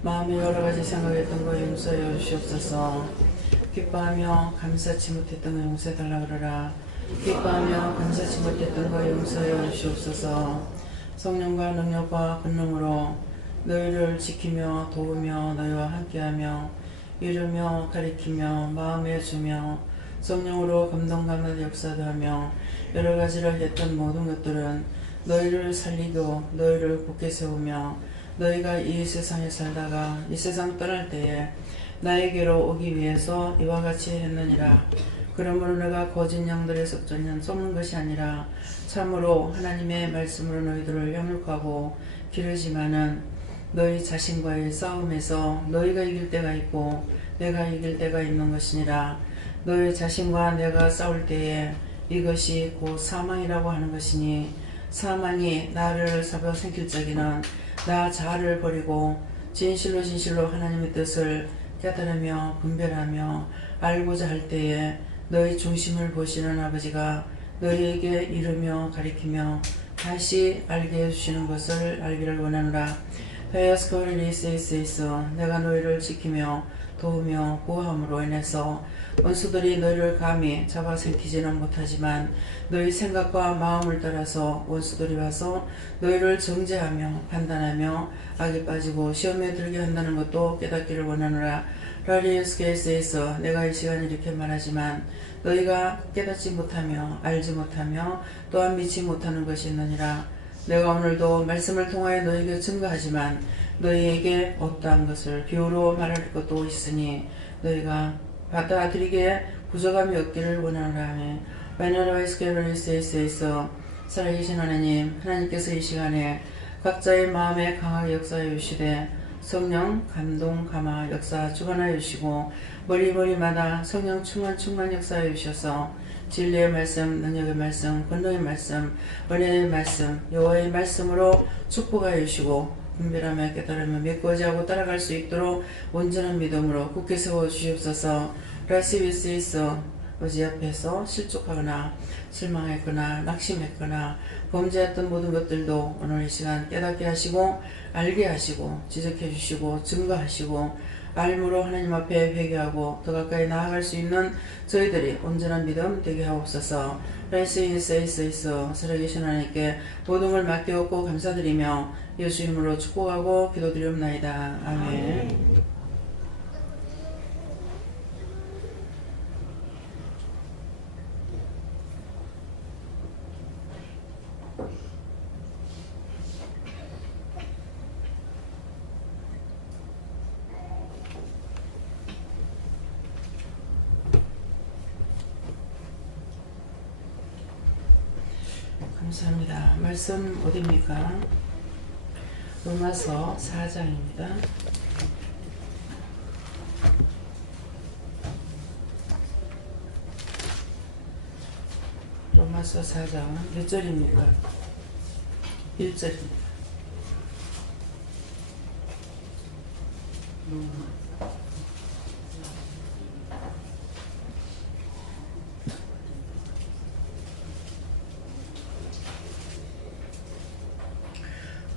마음에 여러가지 생각했던 거 용서해 주시옵소서. 기뻐하며 감사치 못했던 거 용서해달라 그러라. 기뻐하며 감사치 못했던 거 용서해 주시옵소서. 성령과 능력과 권능으로 너희를 지키며 도우며 너희와 함께하며 이루며 가리키며 마음에 주며 성령으로 감동감을 역사도 하며 여러가지를 했던 모든 것들은 너희를 살리고 너희를 굳게 세우며 너희가 이 세상에 살다가 이 세상 떠날 때에 나에게로 오기 위해서 이와 같이 했느니라. 그러므로 내가 거짓 양들의 섭전은 쫓는 것이 아니라 참으로 하나님의 말씀으로 너희들을 양육하고 기르지만은 너희 자신과의 싸움에서 너희가 이길 때가 있고 내가 이길 때가 있는 것이니라. 너희 자신과 내가 싸울 때에 이것이 곧 사망이라고 하는 것이니 사망이 나를 잡아생길 적에는 나 자아를 버리고 진실로 하나님의 뜻을 깨달으며 분별하며 알고자 할 때에 너희 중심을 보시는 아버지가 너희에게 이르며 가리키며 다시 알게 해주시는 것을 알기를 원하노라. 페어스코리리세이세이스 내가 너희를 지키며 도우며 보호함으로 인해서 원수들이 너희를 감히 잡아생기지는 못하지만 너희 생각과 마음을 따라서 원수들이 와서 너희를 정죄하며 판단하며 악에 빠지고 시험에 들게 한다는 것도 깨닫기를 원하노라. 라리에스케이스에서 내가 이 시간에 이렇게 말하지만 너희가 깨닫지 못하며 알지 못하며 또한 믿지 못하는 것이 있느니라. 내가 오늘도 말씀을 통하여 너희에게 증거하지만 너희에게 어떠한 것을 비유로 말할 것도 있으니 너희가 받아들이기에 부족함이 없기를 원하노라 하며 베네라이스케르리스에서 살아계신 하나님, 하나님께서 이 시간에 각자의 마음에 강하게 역사해 주시되 성령 감동 감화 역사 주관하여 주시고 머리마다 성령 충만 역사해 주셔서 진리의 말씀, 능력의 말씀, 권능의 말씀, 은혜의 말씀, 여호와의 말씀으로 축복하여 주시고 분별하며 깨달으며 믿고 의지하고 따라갈 수 있도록 온전한 믿음으로 굳게 세워 주시옵소서. 라시비스에서 어지 앞에서 실족하거나 실망했거나 낙심했거나 범죄했던 모든 것들도 오늘 이 시간 깨닫게 하시고 알게 하시고 지적해 주시고 증거하시고 알므로 하나님 앞에 회개하고 더 가까이 나아갈 수 있는 저희들이 온전한 믿음 되게 하옵소서. 라이스인세이스에서 살아계신 하나님께 모든 걸 맡겨놓고 감사드리며 예수 이름으로 축복하고 기도드리옵나이다. 아멘. 감사합니다. 말씀 어디입니까? 로마서 4장입니다. 로마서 4장 몇 절입니까? 1절입니다.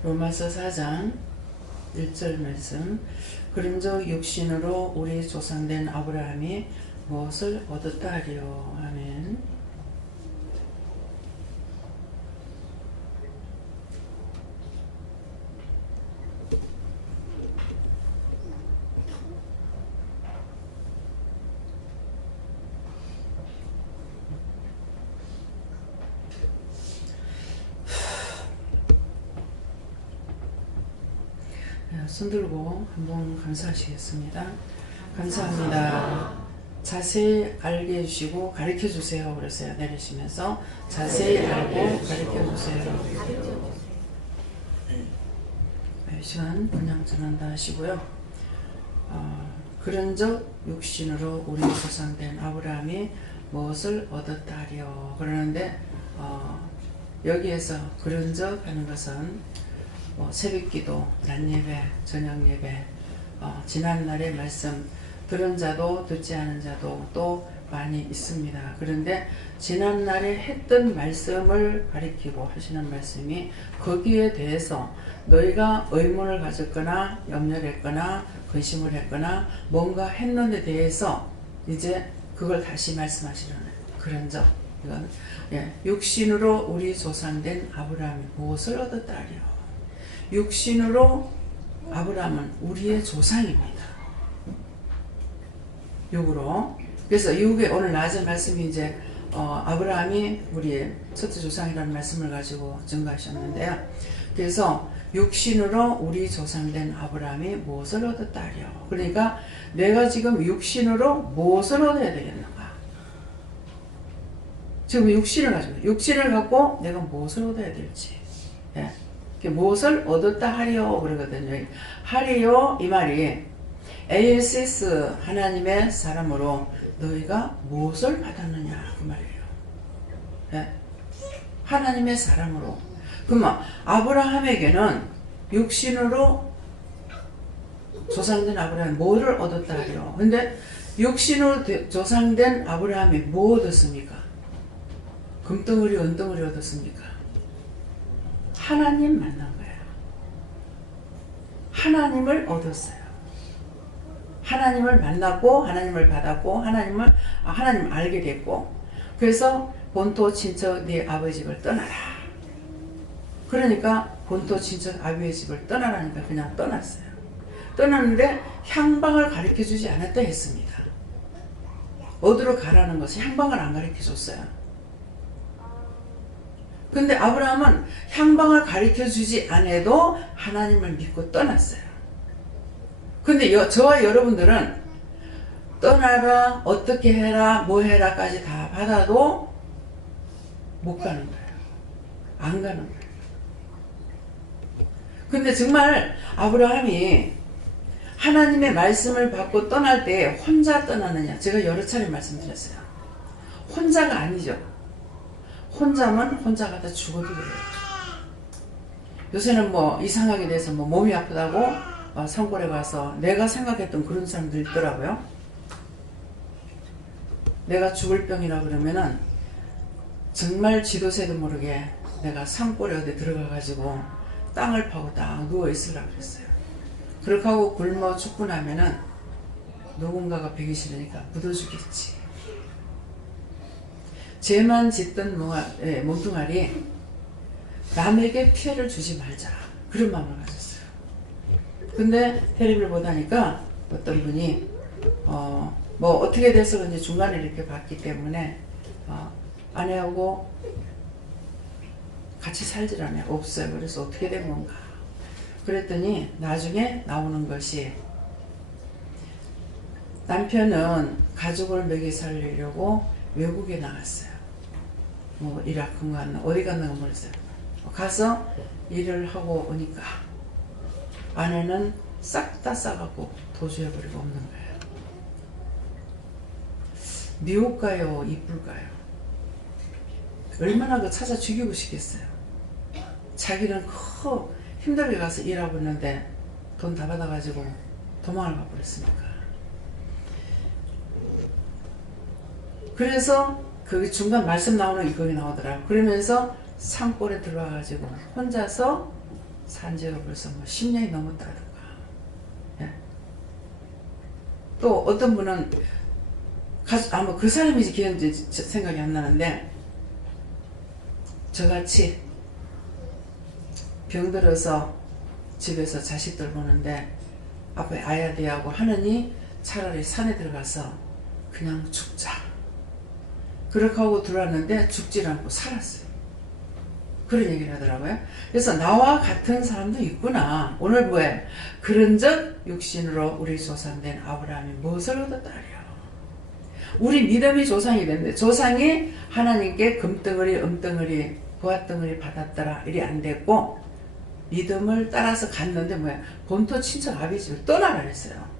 로마서 4장 1절 말씀. 그런즉 육신으로 우리 조상된 아브라함이 무엇을 얻었다 하리요. 아멘. 손들고 한번 감사하시겠습니다. 감사합니다. 자세히 알게 해주시고 가르쳐 주세요. 그러세요. 내리시면서 자세히 알고 가르쳐 주세요. 이 시간 그냥 전한다 하시고요. 그런즉 육신으로 우리 조상된 아브라함이 무엇을 얻었다 하리요. 그러는데 여기에서 그런즉 하는 것은 새벽기도, 낮예배, 저녁예배, 지난날의 말씀 들은 자도 듣지 않은 자도 또 많이 있습니다. 그런데 지난날에 했던 말씀을 가리키고 하시는 말씀이 거기에 대해서 너희가 의문을 가졌거나 염려를 했거나 근심을 했거나 뭔가 했는데 대해서 이제 그걸 다시 말씀하시려는 그런 점. 이건 육신으로 우리 조상된 아브라함이 무엇을 얻었다 하려. 육신으로 아브라함은 우리의 조상입니다. 육으로. 그래서 이후에 오늘 낮에 말씀이 이제 아브라함이 우리의 첫째 조상이라는 말씀을 가지고 증거하셨는데요. 그래서 육신으로 우리 조상된 아브라함이 무엇을 얻었다 하려. 그러니까 내가 지금 육신으로 무엇을 얻어야 되겠는가. 지금 육신을 갖고 내가 무엇을 얻어야 될지. 무엇을 얻었다 하려 그러거든요. 하리요 이 말이 ASS 하나님의 사람으로 너희가 무엇을 받았느냐 그 말이에요. 하나님의 사람으로. 그러면 아브라함에게는 육신으로 조상된 아브라함이 뭐를 얻었다 하려. 근데 육신으로 조상된 아브라함이 뭐 얻었습니까? 금덩어리 은덩어리 얻었습니까? 하나님 만난 거예요. 하나님을 얻었어요. 하나님을 만났고 하나님을 받았고 하나님을 알게 됐고 그래서 본토 친척 네 아버지 집을 떠나라. 그러니까 본토 친척 아버지 집을 떠나라니까 그냥 떠났어요. 떠났는데 향방을 가르쳐 주지 않았다 했습니다. 어디로 가라는 것을 향방을 안 가르쳐 줬어요. 근데 아브라함은 향방을 가르쳐 주지 않아도 하나님을 믿고 떠났어요. 근데 저와 여러분들은 떠나라, 어떻게 해라, 뭐 해라까지 다 받아도 못 가는 거예요. 안 가는 거예요. 근데 정말 아브라함이 하나님의 말씀을 받고 떠날 때 혼자 떠나느냐? 제가 여러 차례 말씀드렸어요. 혼자가 아니죠. 혼자면 혼자 가다 죽어도 돼요. 요새는 뭐 이상하게 돼서 뭐 몸이 아프다고 산골에 가서 내가 생각했던 그런 사람들 있더라고요. 내가 죽을 병이라 그러면은 정말 지도새도 모르게 내가 산골에 어디 들어가가지고 땅을 파고 딱 누워있으려고 그랬어요. 그렇게 하고 굶어 죽고 나면은 누군가가 베기 싫으니까 묻어주겠지. 죄만 짓던 몸뚱아리 남에게 피해를 주지 말자 그런 마음을 가졌어요. 근데 텔레비를 보다니까 어떤 분이 뭐 어떻게 돼서 그런지 중간에 이렇게 봤기 때문에 아내하고 같이 살질 않아요. 없어요. 그래서 어떻게 된 건가 그랬더니 나중에 나오는 것이 남편은 가족을 먹여 살리려고 외국에 나갔어요. 뭐 이라크 갔나 어디 갔나 모르겠어요. 가서 일을 하고 오니까 아내는 싹 다 싸갖고 도주해버리고 없는 거예요. 미울까요? 이쁠까요? 얼마나 그 찾아 죽이고 싶겠어요. 자기는 힘들게 가서 일하고 있는데 돈 다 받아가지고 도망을 가버렸으니까. 그래서 그 중간 말씀 나오는 게 거기 나오더라고요. 그러면서 산골에 들어와가지고 혼자서 산 지가 벌써 뭐 10년이 넘었다든가. 또 어떤 분은 아마 그 사람인지 기억인지 생각이 안 나는데 저같이 병들어서 집에서 자식들 보는데 앞에 아야 돼하고 하느니 차라리 산에 들어가서 그냥 죽자. 그렇게 하고 들어왔는데 죽질 않고 살았어요. 그런 얘기를 하더라고요. 그래서 나와 같은 사람도 있구나. 오늘 뭐해? 그런즉 육신으로 우리 조상된 아브라함이 무엇을 얻었다 하랴. 우리 믿음이 조상이 됐는데 조상이 하나님께 금덩어리 은덩어리 보았덩어리 받았더라 이리 안 됐고 믿음을 따라서 갔는데 뭐야? 본토 친척 아비 집을 떠나라 했어요.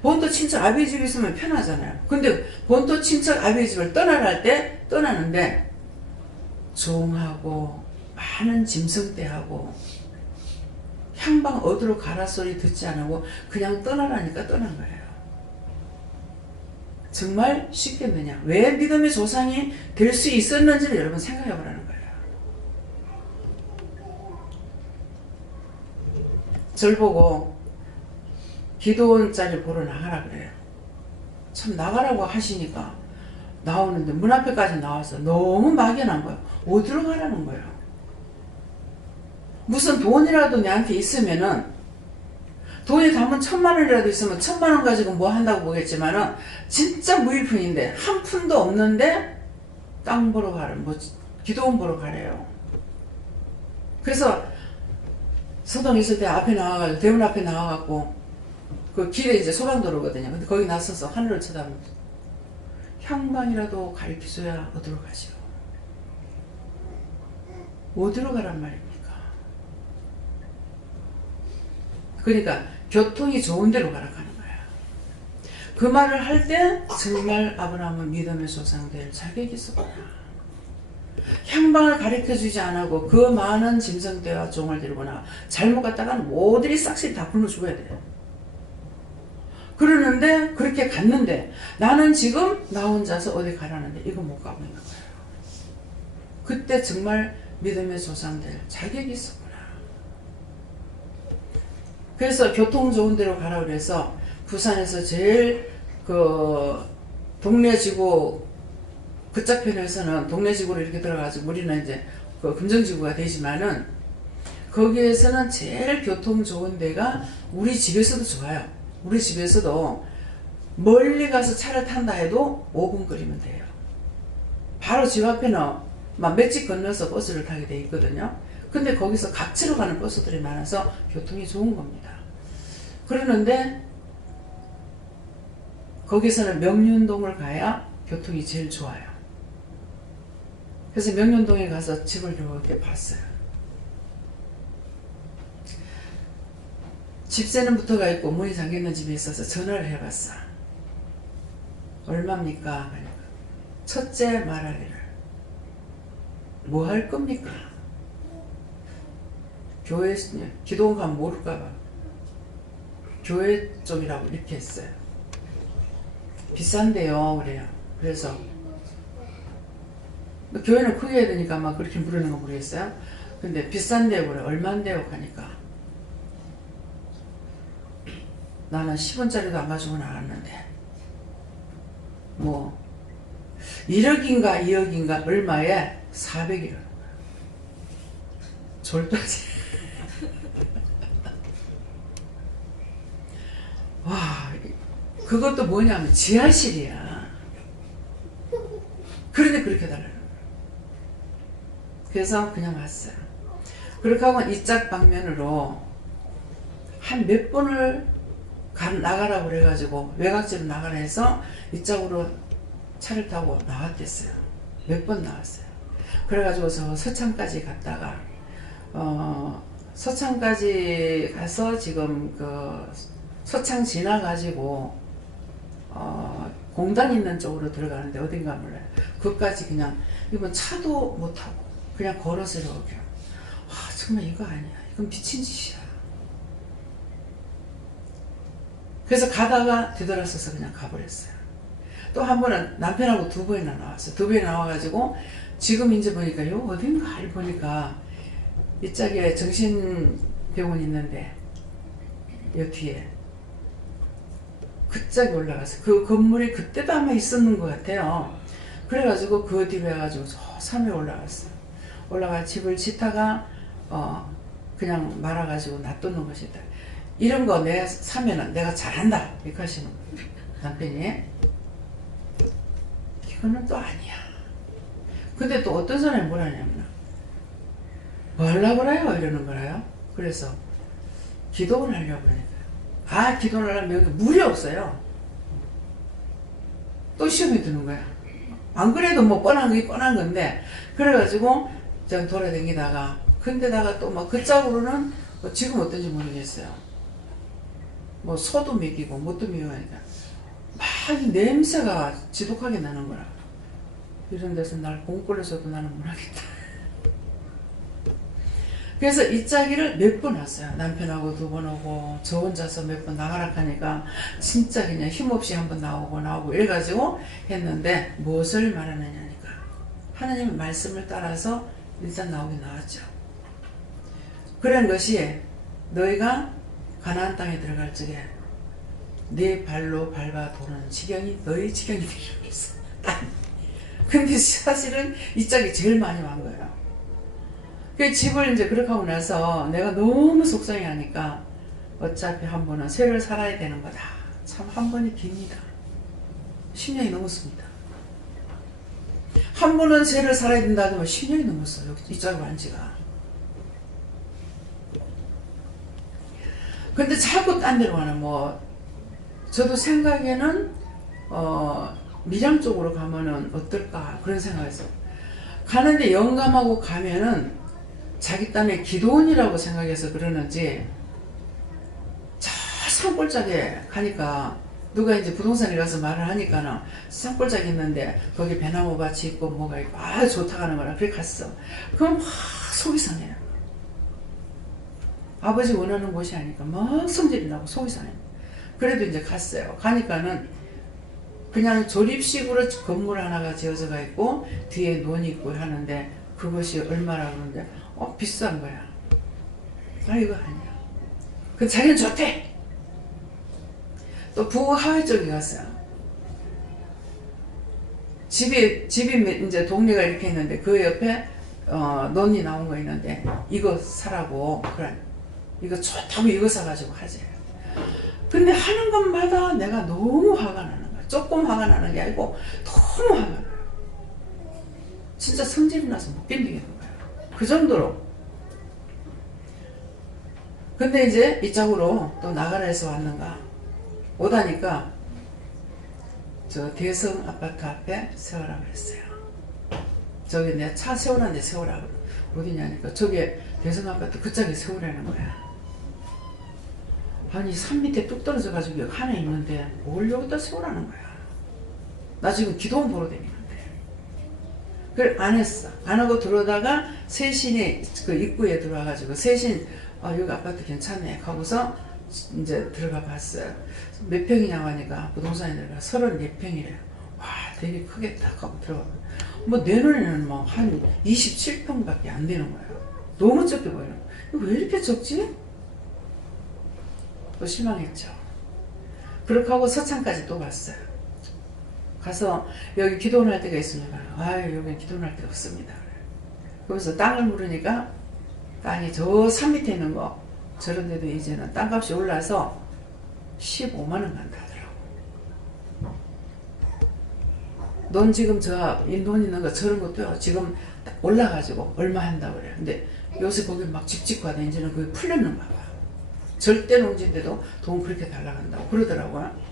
본토 친척 아비 집이 있으면 편하잖아요. 근데 본토 친척 아비 집을 떠나라 할 때 떠나는데 종하고 많은 짐승떼하고 향방 어디로 가라 소리 듣지 않고 그냥 떠나라니까 떠난 거예요. 정말 쉽겠느냐? 왜 믿음의 조상이 될 수 있었는지를 여러분 생각해 보라는 거예요. 절 보고 기도원짜리 보러 나가라 그래요. 참 나가라고 하시니까 나오는데 문 앞에까지 나와서 너무 막연한 거예요. 어디로 가라는 거예요. 무슨 돈이라도 내한테 있으면은 돈이 담은 1000만원이라도 있으면 1000만원 가지고 뭐 한다고 보겠지만은 진짜 무일푼인데 한 푼도 없는데 땅 보러 가래, 뭐 기도원 보러 가래요. 그래서 서동 있을 때 앞에 나와가지고 대문 앞에 나와갖고 그 길에 이제 소방도로거든요. 근데 거기 나서서 하늘을 쳐다보면서 향방이라도 가르쳐줘야 어디로 가죠? 어디로 가란 말입니까? 그러니까 교통이 좋은 데로 가라 하는 거야. 그 말을 할 때 정말 아브라함은 믿음의 조상될 자격이 있었구나. 향방을 가르쳐주지 않고 그 많은 짐승떼와 종을 들고 나 잘못 갔다가는 모들이 싹쓸이 다 굶어 죽어야 돼요. 그러는데 그렇게 갔는데 나는 지금 나 혼자서 어디 가라는데 이거 못 가고 있는 거예요. 그때 정말 믿음의 조상될 자격이 있었구나. 그래서 교통 좋은 데로 가라 그래서 부산에서 제일 그 동네 지구 그쪽 편에서는 동네 지구로 이렇게 들어가서 우리는 이제 그 금정지구가 되지만은 거기에서는 제일 교통 좋은 데가 우리 집에서도 좋아요. 우리 집에서도 멀리 가서 차를 탄다 해도 5분 거리면 돼요. 바로 집 앞에는 막 몇 집 건너서 버스를 타게 돼 있거든요. 근데 거기서 각지로 가는 버스들이 많아서 교통이 좋은 겁니다. 그러는데 거기서는 명륜동을 가야 교통이 제일 좋아요. 그래서 명륜동에 가서 집을 이렇게 봤어요. 집세는 붙어가 있고 문이 잠겨있는 집이 있어서 전화를 해봤어. 얼마입니까? 첫째 말하기를 뭐 할 겁니까? 교회 기도원 가면 모를까봐 교회 쪽이라고 이렇게 했어요. 비싼데요 그래요. 그래서 교회는 크게 해야 되니까 아마 그렇게 부르는 거 모르겠어요. 근데 비싼데요 그래. 얼만데요 하니까 나는 10원짜리도 안 가지고 나왔는데 뭐 1억인가 2억인가 얼마에 400이라는 거야. 졸도지. 와, 그것도 뭐냐면 지하실이야. 그런데 그렇게 달라요. 그래서 그냥 왔어요. 그렇게 하고 이짝 방면으로 한 몇 번을 나가라고 그래가지고 외곽지로 나가라 해서 이쪽으로 차를 타고 나왔댔어요. 몇 번 나왔어요. 그래가지고서 서창까지 갔다가 서창까지 가서 지금 그 서창 지나가지고 공단 있는 쪽으로 들어가는데 어딘가 몰라요. 그까지 그냥 이번 차도 못 타고 그냥 걸어서 이렇게. 와 정말 이거 아니야. 이건 미친 짓이야. 그래서 가다가 뒤돌아서서 그냥 가버렸어요. 또 한 번은 남편하고 2번이나 나왔어요. 2번이 나와가지고 지금 이제 보니까 요 어딘가를 보니까 이쪽에 정신병원 있는데 요 뒤에 그쪽에 올라가서 그 건물이 그때도 아마 있었는 것 같아요. 그래가지고 그 뒤로 해가지고 저 산에 올라갔어요. 올라가 집을 짓다가 그냥 말아가지고 놔두는 것이다. 이런 거 내가 사면은 내가 잘한다 이렇게 하시는 거예요. 남편이. 이거는 또 아니야. 근데 또 어떤 사람이 뭐라 하냐면 뭐 하려고 그래요? 이러는 거라요. 그래서 기도를 하려고 하니까 기도를 하려면 여기 물이 없어요. 또 시험이 드는 거야. 안 그래도 뭐 뻔한 건데 그래가지고 전 돌아다니다가 근데다가 또 막 그쪽으로는 뭐 지금 어떤지 모르겠어요. 뭐 소도 먹이고 뭣도 먹이니까 막 냄새가 지독하게 나는 거라. 이런 데서 날 공꼴려서도 나는 못하겠다. 그래서 이 짜기를 몇 번 왔어요. 남편하고 2번 오고 저 혼자서 몇 번 나가라 하니까 진짜 그냥 힘없이 한 번 나오고 이래가지고 했는데 무엇을 말하느냐니까 하나님의 말씀을 따라서 일단 나오긴 나왔죠. 그런 것이 너희가 가나안 땅에 들어갈 적에 네 발로 밟아 도는 지경이 너희 지경이 되리라고 했어. 근데 사실은 이 짝이 제일 많이 왔 거예요. 그 집을 이제 그렇게 하고 나서 내가 너무 속상해 하니까 어차피 한 번은 세를 살아야 되는 거다. 참 한 번이 깁니다. 10년이 넘었습니다. 한 번은 세를 살아야 된다 하면 10년이 넘었어요. 이 짝이 완 지가. 근데 자꾸 딴 데로 가는 저도 생각에는 밀양 쪽으로 가면은 어떨까 그런 생각했어요. 가는데 영감하고 가면은 자기 딴에 기도원이라고 생각해서 그러는지 저 산골짜기에 가니까 누가 이제 부동산에 가서 말을 하니까는 산골짜기 있는데 거기 배나무 밭이 있고 뭐가 있고 좋다 하는 거라 그래 갔어. 그럼 막 속이 상해요. 아버지 원하는 곳이 아니까 막 성질이 나고 속이 상해요. 그래도 이제 갔어요. 가니까는 그냥 조립식으로 건물 하나가 지어져가 있고 뒤에 논이 있고 하는데 그것이 얼마라고 그러는데 비싼 거야. 이거 아니야. 그 자기는 좋대. 또 북 하와이 쪽에 갔어요. 집이 이제 동네가 이렇게 있는데 그 옆에 논이 나온 거 있는데 이거 사라고 그래. 이거 좋다고 이거 사가지고 하지. 근데 하는 것마다 내가 너무 화가 나는 거야. 조금 화가 나는 게 아니고 너무 화가 나요. 진짜 성질이 나서 못 견디겠는 거야. 그 정도로. 근데 이제 이쪽으로 또 나가라 해서 왔는가. 오다니까 저 대성 아파트 앞에 세우라고 했어요. 저기 내 차 세우라는데 세우라고. 어디냐니까 저기 대성 아파트 그 짝에 세우라는 거야. 아니 산 밑에 뚝 떨어져 가지고 여기 하나 있는데 뭘 여기다 세우라는 거야. 나 지금 기도원 보러 다니는데. 그걸 안 했어. 안 하고 들어오다가 세신이 그 입구에 들어와가지고 세신 여기 아파트 괜찮네 하고서 이제 들어가 봤어요. 몇 평이냐고 하니까 부동산에 들어가 34평이래. 와 되게 크겠다 하고 들어가. 내 눈에는 한 27평밖에 안 되는 거예요. 너무 적게 보여요. 왜 이렇게 적지? 또 실망했죠. 그렇게 하고 서창까지 또 갔어요. 가서 여기 기도원 할 데가 있습니다. 여기 기도원 할 데가 없습니다. 거기서 땅을 물으니까 땅이 저 산 밑에 있는 거 저런 데도 이제는 땅값이 올라서 15만 원 간다 하더라고. 넌 지금 돈 있는 거 저런 것도요 지금 올라가지고 얼마 한다고 그래. 근데 요새 거기 막 집 짓고 하다 이제는 그게 풀렸는가 봐. 절대 농지인데도 돈 그렇게 달라간다고 그러더라고요.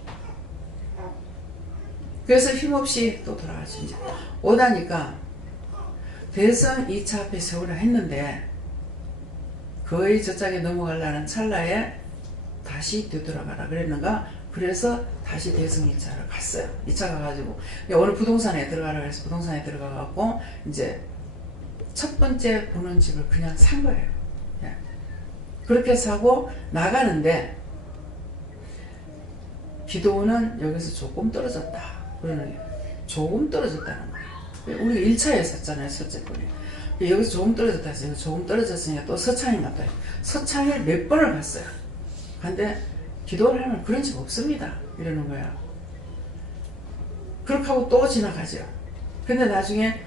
그래서 힘없이 또 돌아가시 이제 오다니까 대성 2차 앞에 세우라 했는데 거의 저짝에 넘어가려는 찰나에 다시 되돌아가라 그랬는가. 그래서 다시 대성 2차로 갔어요. 2차 가가지고 오늘 부동산에 들어가라 그래서 부동산에 들어가갖고 이제 첫 번째 보는 집을 그냥 산 거예요. 그렇게 사고 나가는데 기도원은 여기서 조금 떨어졌다. 그러는 게 조금 떨어졌다는 거예요. 우리가 1차에 샀잖아요. 첫째 번에. 여기서 조금 떨어졌다 했어요. 조금 떨어졌으니까 또 서창에 갔다. 서창에 몇 번을 갔어요. 근데 기도를 하면 그런 집 없습니다. 이러는 거야. 그렇게 하고 또 지나가죠. 근데 나중에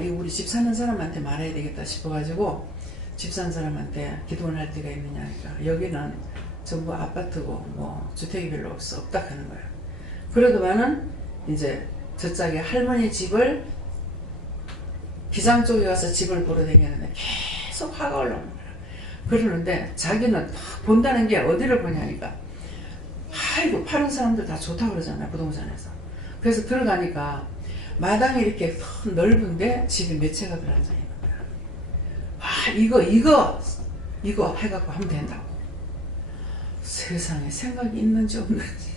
이거 우리 집 사는 사람한테 말해야 되겠다 싶어가지고 집 사는 사람한테 기도원 할 데가 있느냐니까 여기는 전부 아파트고 주택이 별로 없다 하는 거야. 그러더만은 이제 저짝에 할머니 집을 기장 쪽에 와서 집을 보러 다녔는데 계속 화가 올라오는 거야. 그러는데 자기는 본다는 게 어디를 보냐니까 아이고 파는 사람들 다 좋다고 그러잖아요. 부동산에서. 그래서 들어가니까 마당이 이렇게 넓은데 집이 몇 채가 들어앉아 있는 거야. 이거 해갖고 하면 된다고. 세상에 생각이 있는지 없는지.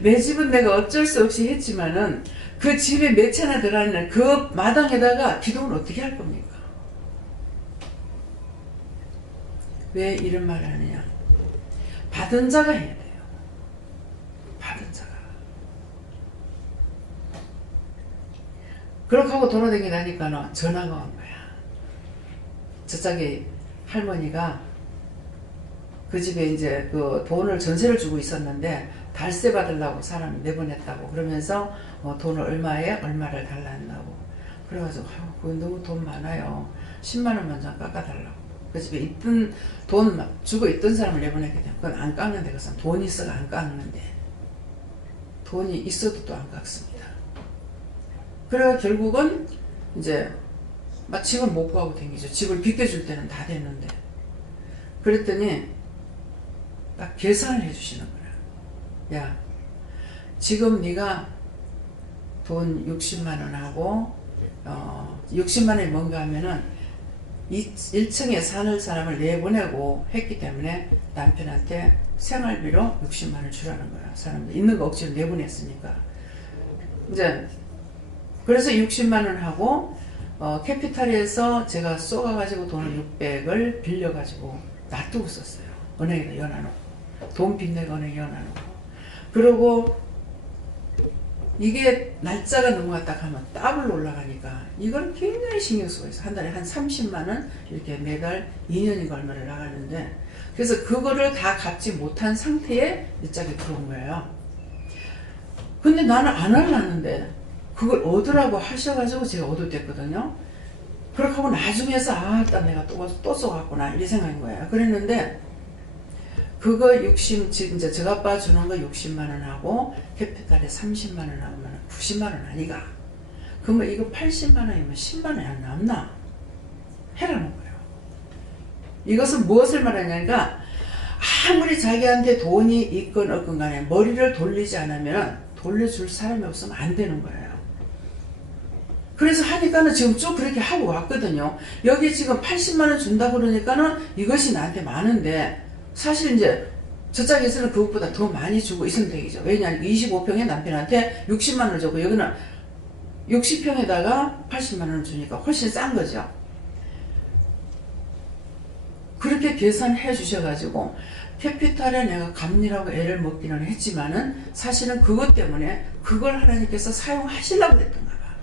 내 집은 내가 어쩔 수 없이 했지만은 그 집에 몇 채나 들어있는 그 마당에다가 기도는 어떻게 할 겁니까? 왜 이런 말을 하느냐? 받은 자가 해야 돼요. 받은 자가. 그렇게 하고 돌아다니니까 전화가 온 거야. 저짝에 할머니가 그 집에 이제 그 돈을 전세를 주고 있었는데 달세 받으려고 사람을 내보냈다고 그러면서 돈을 얼마를 달란다고. 그래가지고 그거 너무 돈 많아요. 10만 원만 좀 깎아달라고. 그 집에 있던 돈 주고 있던 사람을 내보내게 되면 그건 안 깎는데, 그것은 돈이 있어가 안 깎는데, 돈이 있어도 또 안 깎습니다. 그래가 결국은 이제 막 집을 못 구하고 댕기죠. 집을 빗겨줄 때는 다 됐는데. 그랬더니 딱 계산을 해주시는 거야. 야, 지금 네가 돈 60만 원하고 60만 원이 뭔가 하면은 1층에 사는 사람을 내보내고 했기 때문에 남편한테 생활비로 60만 원 주라는 거야. 사람들 있는 거 억지로 내보냈으니까. 이제 그래서 60만 원 하고 캐피탈에서 제가 쏘가가지고 돈을 600을 빌려가지고 놔두고 썼어요. 은행에다 연화놓고. 돈 빚내고 은행에 연화놓고. 그리고 이게 날짜가 넘어갔다 하면 더블로 올라가니까 이걸 굉장히 신경 쓰고 있어. 한 달에 한 30만 원 이렇게 매달 2년인가 얼마를 나가는데, 그래서 그거를 다 갚지 못한 상태에 이 짝이 들어온 거예요. 근데 나는 안 하려는데 그걸 얻으라고 하셔가지고 제가 얻어댔거든요. 그렇게 하고 나중에서 아따 내가 또 쏘갔구나 이 생각인 거예요. 그랬는데 그거 이제 저 아빠 주는 거 60만 원 하고 캐피탈에 30만 원 하면 90만 원 아니가? 그러면 이거 80만 원이면 10만 원이 안 남나? 해라는 거예요. 이것은 무엇을 말하냐니까, 아무리 자기한테 돈이 있건 없건 간에 머리를 돌리지 않으면 돌려줄 사람이 없으면 안 되는 거예요. 그래서 하니까는 지금 쭉 그렇게 하고 왔거든요. 여기 지금 80만 원 준다고 그러니까는 이것이 나한테 많은데, 사실 이제 저짝에서는 그것보다 더 많이 주고 있으면 되겠죠. 왜냐하면 25평에 남편한테 60만 원을 줬고 여기는 60평에다가 80만 원을 주니까 훨씬 싼 거죠. 그렇게 계산해 주셔가지고 캐피탈에 내가 갚느라고 애를 먹기는 했지만은 사실은 그것 때문에 그걸 하나님께서 사용하시려고 그랬던가 봐.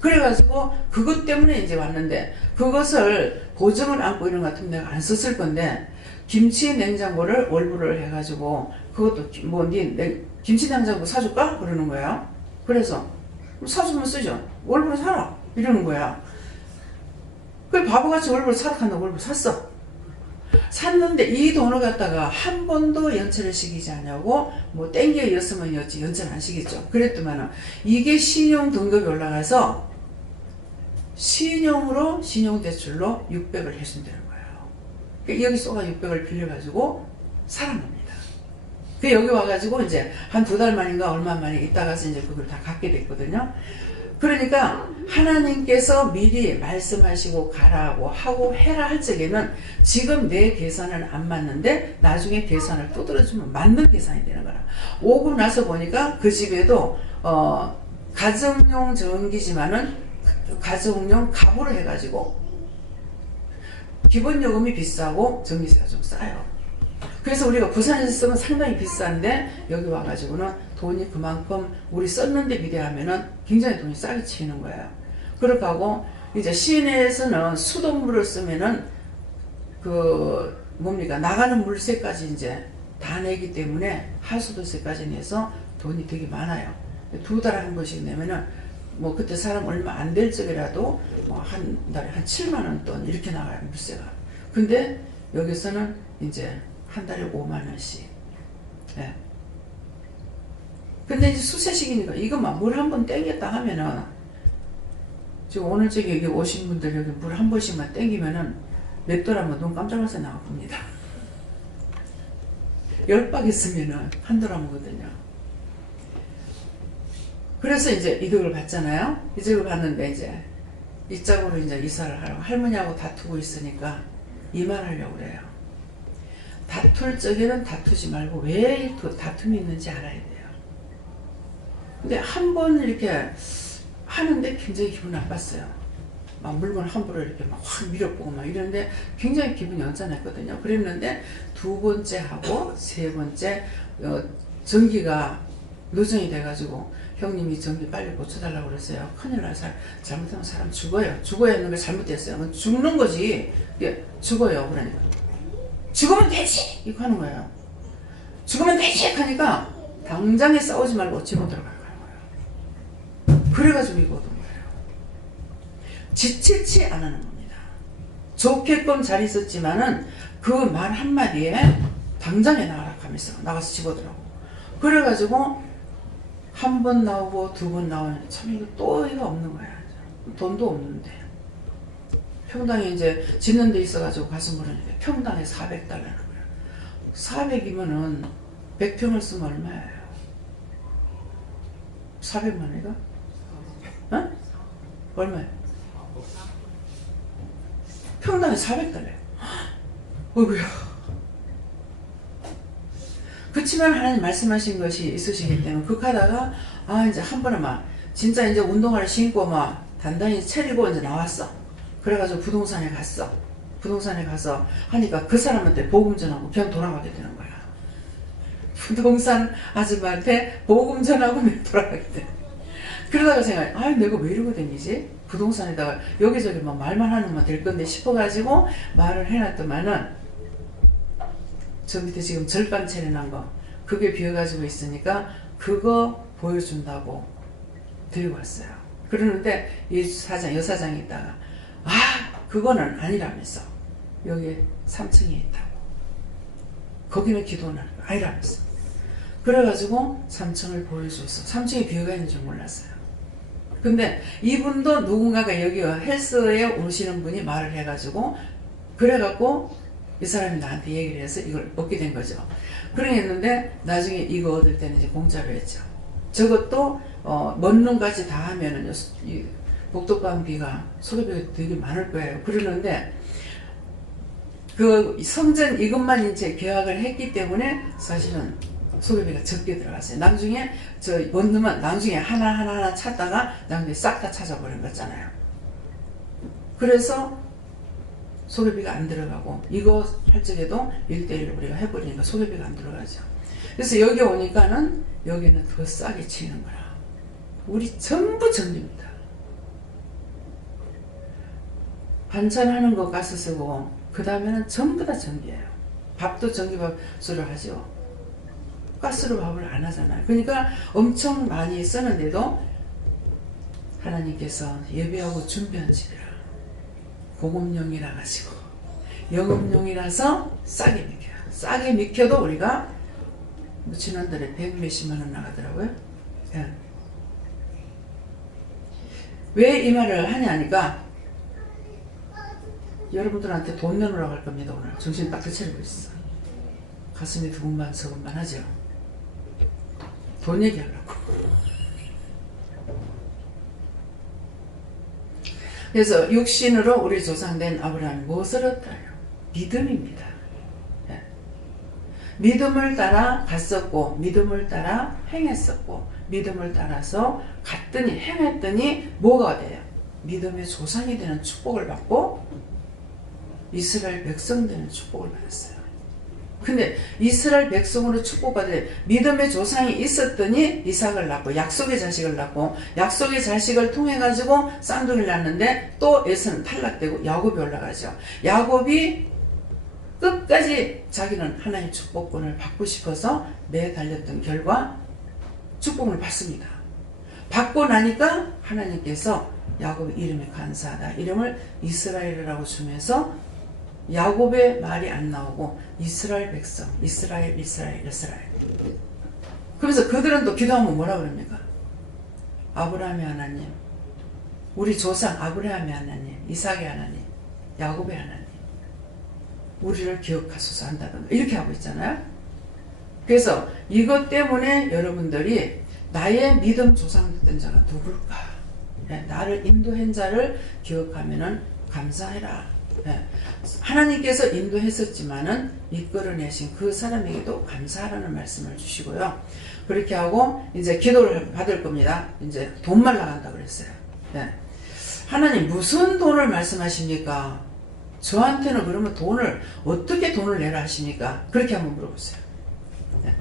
그래가지고 그것 때문에 이제 왔는데, 그것을 보증을 안고 이런 것 같으면 내가 안 썼을 건데, 김치 냉장고를 월부를 해가지고 그것도 김치 냉장고 사줄까? 그러는 거예요. 그래서 사주면 쓰죠. 월부를 사라 이러는 거야. 그 바보같이 월부를 사라 한다고 월부를 샀어. 샀는데 이 돈을 갖다가 한 번도 연체를 시키지 않냐고, 뭐 땡겨였으면 였지 연체는 안 시켰죠. 그랬더만은 이게 신용 등급이 올라가서 신용대출로 600을 해준다는 거예요. 여기 쏘가 600을 빌려가지고 살아납니다. 그 여기 와가지고 이제 한 2달 만인가 얼마 만에 있다가서 이제 그걸 다 갚게 됐거든요. 그러니까 하나님께서 미리 말씀하시고 가라고 하고 해라 할 적에는 지금 내 계산은 안 맞는데 나중에 계산을 두드려주면 맞는 계산이 되는 거라. 오고 나서 보니까 그 집에도 가정용 전기지만은 가정용 가구를 해가지고 기본 요금이 비싸고 전기세가 좀 싸요. 그래서 우리가 부산에서 쓰면 상당히 비싼데 여기 와가지고는 돈이 그만큼 우리 썼는데 비례하면은 굉장히 돈이 싸게 치이는 거예요. 그렇게 하고 이제 시내에서는 수돗물을 쓰면은 나가는 물세까지 이제 다 내기 때문에 하수도세까지 내서 돈이 되게 많아요. 2달에 한 번씩 내면은 뭐 그때 사람 얼마 안 될 적이라도 한 달에 한 7만 원 돈 이렇게 나가요, 물세가. 근데 여기서는 이제 한 달에 5만 원씩. 예. 근데 이제 수세식이니까 이것만 물 한 번 땡겼다 하면은, 지금 오늘 저기 여기 오신 분들 여기 물 한 번씩만 땡기면은 몇 달하면 눈 깜짝해서 나와봅니다. 10박 있으면은 한 달 하거든요. 그래서 이제 이득을 받잖아요. 이득을 받는데 이제 이쪽으로 이제 이사를 하려고 할머니하고 다투고 있으니까 이만하려고 그래요. 다툴 적에는 다투지 말고 왜 다툼이 있는지 알아야 돼요. 근데 한 번 이렇게 하는데 굉장히 기분 나빴어요. 막 물건 함부로 이렇게 막 확 밀어보고 막 이러는데 굉장히 기분이 언짢았거든요. 그랬는데 두 번째 하고 세 번째 전기가 누정이 돼가지고 형님이 전기 빨리 고쳐달라고 그랬어요. 큰일 날 잘못하면 사람 죽어요. 죽어야 하는 게 잘못됐어요. 죽는 거지. 죽어요. 그러니까 죽으면 되지! 이거 하는 거예요. 죽으면 되지! 하니까 당장에 싸우지 말고 집어 들어가는 거예요. 그래가지고 이거 얻은 거예요. 지치지 않는 겁니다. 좋게끔 잘 있었지만은 그 말 한마디에 당장에 나가라 하면서 나가서 집어들라고. 그래가지고 한 번 나오고 두 번 나오면 참 이거 또 이거 없는 거야. 돈도 없는데. 평당에 이제 짓는 데 있어가지고 가서 물으니까 평당에 400달러는 거야. 400이면은 100평을 쓰면 얼마예요? 400만 원이가? 어? 얼마예요? 평당에 400달러예요. 어이구야. 그렇지만 하나님 말씀하신 것이 있으시기 때문에 극하다가 이제 한 번은 막 진짜 이제 운동화를 신고 막 단단히 차리고 이제 나왔어. 그래가지고 부동산에 갔어. 부동산에 가서 하니까 그 사람한테 복음 전하고 그냥 돌아가게 되는 거야. 부동산 아줌마한테 복음 전하고 그냥 돌아가게 돼. 그러다가 생각해, 내가 왜 이러고 다니지? 부동산에다가 여기저기 막 말만 하면 될 건데 싶어가지고 말을 해놨더만은 저 밑에 지금 절간 차려난 거 그게 비어가지고 있으니까 그거 보여준다고 들고 왔어요. 그러는데 이 사장, 여사장이 있다가 그거는 아니라면서 여기 3층에 있다고. 거기는 기도는 아니라면서. 그래가지고 3층을 보여줬어. 3층에 비어가 있는 줄 몰랐어요. 근데 이분도 누군가가 여기 헬스에 오시는 분이 말을 해가지고 그래갖고 이 사람이 나한테 얘기를 해서 이걸 얻게 된 거죠. 그랬는데 나중에 이거 얻을 때는 이제 공짜로 했죠. 저것도 먼 놈까지 다 하면은 이 복덕방비가 소개비가 되게 많을 거예요. 그러는데 그 성전 이것만 이제 계약을 했기 때문에 사실은 소개비가 적게 들어갔어요. 나중에 저 원룸은 나중에 하나 찾다가 나중에 싹 다 찾아버린 거잖아요. 그래서 소개비가 안 들어가고 이거 할 적에도 1:1 우리가 해버리니까 소개비가 안 들어가죠. 그래서 여기 오니까는 여기는 더 싸게 치는 거라. 우리 전부 전기입니다. 반찬하는 거 가스 쓰고 그 다음에는 전부 다 전기예요. 밥도 전기밥으로 하죠. 가스로 밥을 안 하잖아요. 그러니까 엄청 많이 쓰는데도 하나님께서 예배하고 준비한 집이라 공업용이라 가지고 영업용이라서 싸게 미켜요. 싸게 미켜도 우리가 지난달에 100몇십만 원 나가더라고요. 예. 왜 이 말을 하냐니까 여러분들한테 돈 내놓으라고 할 겁니다. 오늘 정신 딱 차리고 있어. 가슴이 두근만 서근만 하죠. 돈 얘기하려고. 그래서 육신으로 우리 조상된 아브라함이 무엇을 얻다요? 믿음입니다. 네. 믿음을 따라 갔었고 믿음을 따라 행했었고 믿음을 따라서 갔더니 행했더니 뭐가 돼요? 믿음의 조상이 되는 축복을 받고 이스라엘 백성 되는 축복을 받았어요. 근데 이스라엘 백성으로 축복받을 믿음의 조상이 있었더니 이삭을 낳고 약속의 자식을 낳고 약속의 자식을 통해 가지고 쌍둥이를 낳는데 또 에서는 탈락되고 야곱이 올라가죠. 야곱이 끝까지 자기는 하나님의 축복권을 받고 싶어서 매달렸던 결과 축복을 받습니다. 받고 나니까 하나님께서 야곱의 이름에 감사하다 이름을 이스라엘이라고 주면서 야곱의 말이 안 나오고 이스라엘 백성, 이스라엘. 그래서 그들은 또 기도하면 뭐라 그럽니까? 아브라함의 하나님, 우리 조상 아브라함의 하나님, 이삭의 하나님, 야곱의 하나님, 우리를 기억하소서 한다든가 이렇게 하고 있잖아요. 그래서 이것 때문에 여러분들이 나의 믿음 조상됐던 자가 누굴까? 나를 인도한 자를 기억하면은 감사해라. 하나님께서 인도했었지만은 이끌어내신 그 사람에게도 감사하라는 말씀을 주시고요. 그렇게 하고 이제 기도를 받을 겁니다. 이제 돈만 나간다 그랬어요. 예. 하나님 무슨 돈을 말씀하십니까? 저한테는 그러면 어떻게 돈을 내라 하십니까? 그렇게 한번 물어보세요. 예.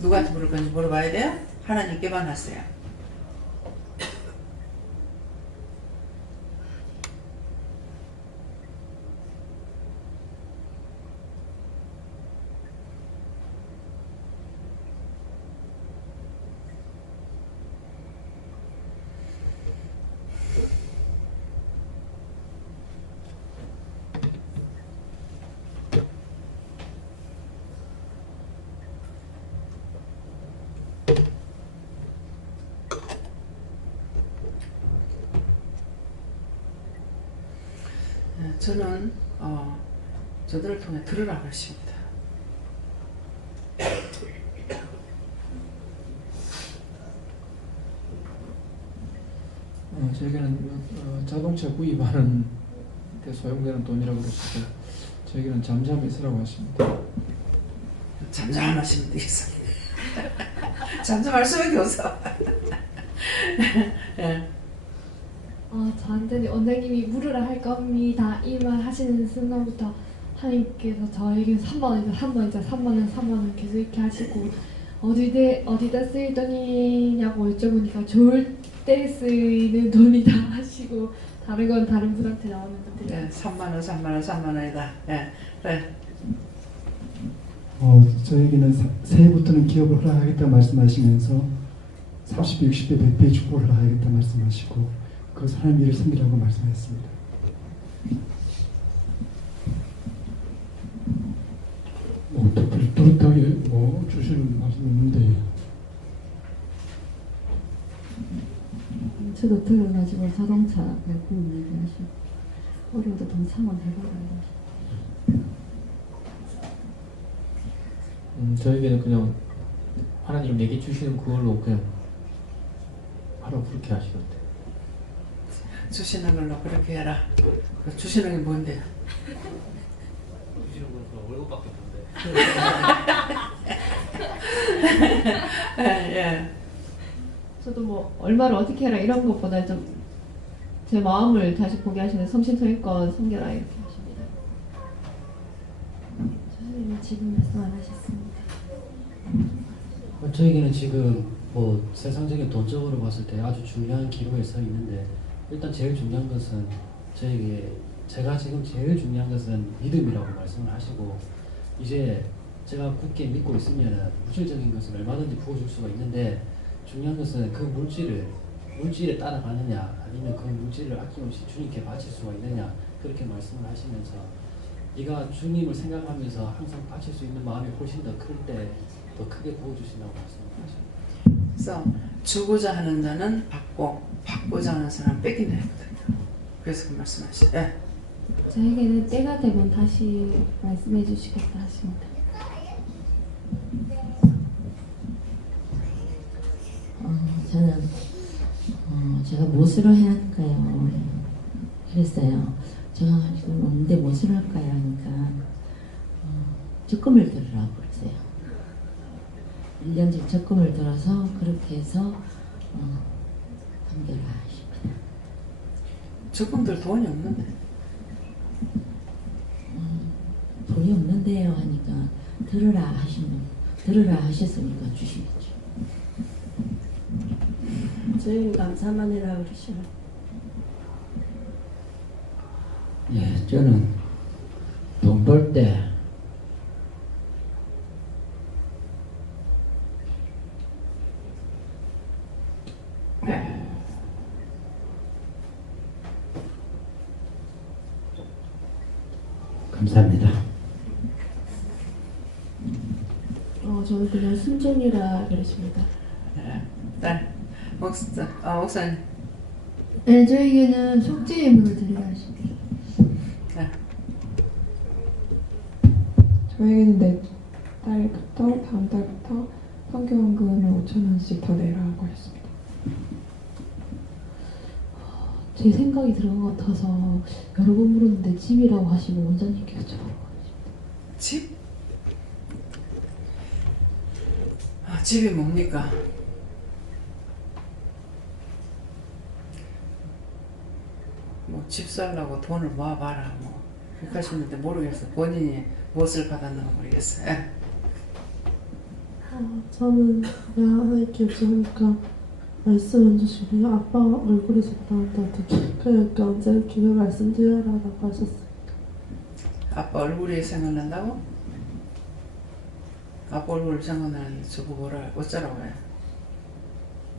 누구한테 물을 건지 물어봐야 돼요? 하나님께만 하세요. 저는 저들을 통해 들으라고 하십니다. 저에게는 자동차 구입하는 데 소용되는 돈이라고 그러시고 저에게는 잠잠히 있으라고 하십니다. 잠잠하시면 되겠습니다. 잠잠할 수밖에 없어. 예. 저한테는 원장님이 물으라 할 겁니다. 이 말 하시는 순간부터 하나님께서 저에게 3만원이자 3만원이자 3만원 3만원 계속 이렇게 하시고 어디다 쓸 돈이냐고 여쭤보니까 좋을 때 쓰이는 돈이다 하시고 다른 건 다른 분한테 나오는 것들이 예, 3만원 3만원 3만원이다. 예, 그래. 저에게는 새해부터는 기업을 허락하겠다 말씀하시면서 30배, 60배, 100배 축복을 허락하겠다 말씀하시고 그것을 하나님 일을 섬기라고 말씀하셨습니다. 특별히 뚜렷하게 주시는 말씀이 있는데 저도 들어가지고 자동차 구입 얘기하시고 어려워도 동참원 해봐라. 저에게는 그냥 하나님 내게 주시는 그걸로 그냥 하라고 그렇게 하시던데. 주시는 걸로 그렇게 해라. 그 주시는 게 뭔데요? 주시는 건 월급밖에 없는데. 예. 저도 뭐 얼마를 어떻게 해라 이런 것보다 좀 제 마음을 다시 보게 하시는 성신성의권 섬겨라 이렇게 하십니다. 선생님은 지금 말씀 안 하셨습니다. 저에게는 지금 세상적인 돈적으로 봤을 때 아주 중요한 기로에 서 있는데 일단 제일 중요한 것은 제가 지금 제일 중요한 것은 믿음이라고 말씀을 하시고 이제 제가 굳게 믿고 있으면 물질적인 것을 얼마든지 부어줄 수가 있는데 중요한 것은 그 물질에 따라가느냐 아니면 그 물질을 아낌없이 주님께 바칠 수가 있느냐 그렇게 말씀을 하시면서 네가 주님을 생각하면서 항상 바칠 수 있는 마음이 훨씬 더 클 때 더 크게 부어주신다고 말씀을 하십니다. 그래서 주고자 하는 자는 받고 받고자 하는 사람은 뺏긴다 했거든요. 그래서 그 말씀하시죠. 예. 저에게는 때가 되면 다시 말씀해 주시겠다 하십니다. 저는 제가 무엇으로 해야 할까요? 그랬어요. 제가 지금 없는데 무엇을 할까요? 하니까 적금을 들으라고 그랬어요. 1년씩 적금을 들어서 그렇게 해서 판결을 하십니다. 적금들 돈이 없는데. 돈이 없는데요 하니까 들으라 하셨으니까 주시겠죠. 저희는 감사만 해라 그러시면 예, 저는 돈 벌 때 감사합니다. 저는 그냥 순종이라 그러십니다. 네. 목사님. 네, 저에게는 속죄 예물을 드리라 하십니다. 네. 저에게는 내달부터 다음 달부터 선교원금을 5,000원씩 더 내라고 했습니다. 제 생각이 들어간 것 같아서 여러 번 물었는데 집이라고 하시고 원장님께서 저라고 하십니다. 집? 집이 뭡니까? 뭐 집 살라고 돈을 모아봐라 뭐 그렇게 하시는데 모르겠어. 본인이 무엇을 받았는지 모르겠어요. 예. 저는 그냥 하나님께 여쭤보니까 말씀을 주시고요. 아빠 얼굴이 좋다는데 어떻게 그러니까 언제 이렇게 말씀드려라라고 하셨어요. 아빠 얼굴이 생각난다고? 아빠 얼굴 생각나는데 저거 뭐라 어쩌라고 해.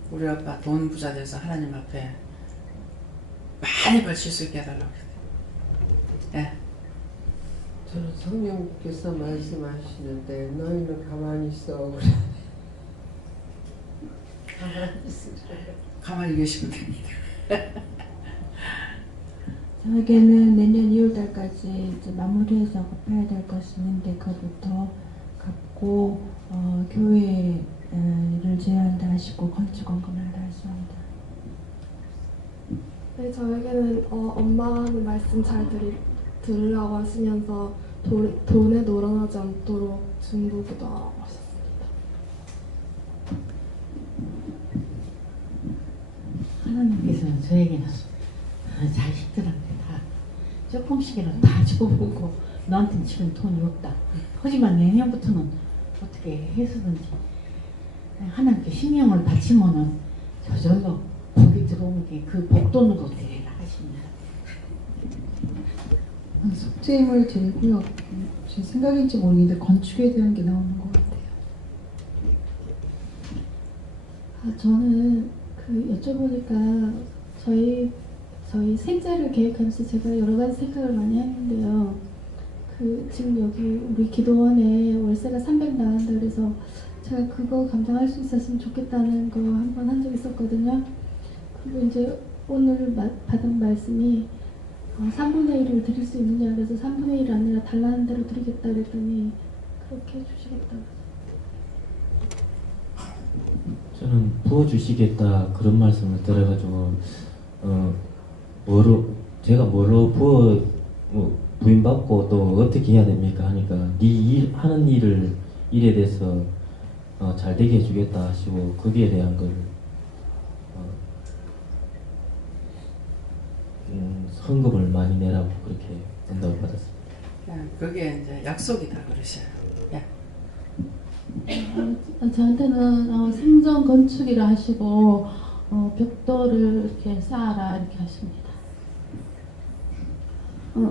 우리 아빠 돈 부자 돼서 하나님 앞에 많이 벌칠 수 있게 해달라고 그래. 예. 저는 성령께서 말씀하시는데 너희는 가만히 있어 그래. 가만히 있으래. 가만히 계시면 됩니다. 저에게는 내년 2월달까지 이제 마무리해서 갚아야 될 것이 있는데 그부터 갚고 교회를 제한다 하시고 건축원금을 한다 하십니다. 네, 저에게는 엄마 하는 말씀 잘 들으라고 하시면서 돈에 놀아나지 않도록 중보기도 하라고 하셨습니다. 하나님께서는 저에게는 자식들한테 다 조금씩이라도 다 주고보고 너한테는 지금 돈이 없다. 하지만 내년부터는 어떻게 해서든지 하나님께 신명을 바치면은 저절로 복이 들어오는 게 그 복돈으로 되라 하십니다. 속죄임을 드리고요. 제 생각인지 모르겠는데 건축에 대한 게 나오는 것 같아요. 저는 여쭤보니까 저희 생제를 계획하면서 제가 여러 가지 생각을 많이 했는데요. 지금 여기 우리 기도원에 월세가 300 나간다 그래서 제가 그거 감당할 수 있었으면 좋겠다는 거 한 번 한 적 있었거든요. 그리고 이제 오늘 받은 말씀이 3분의 1을 드릴 수 있느냐 그래서 3분의 1이 아니라 달라는 대로 드리겠다 그랬더니 그렇게 해주시겠다고. 저는 부어주시겠다 그런 말씀을 들어가지고 제가 뭐로 부인받고 또 어떻게 해야 됩니까 하니까 네 하는 일에 대해서 잘 되게 해주겠다 하시고 거기에 대한 걸 헌금을 많이 내라고 그렇게 응답을 받았습니다. 그게 이제 약속이다 그러셔요. 예. 저한테는 생전 건축이라 하시고 벽돌을 이렇게 쌓아라 이렇게 하십니다.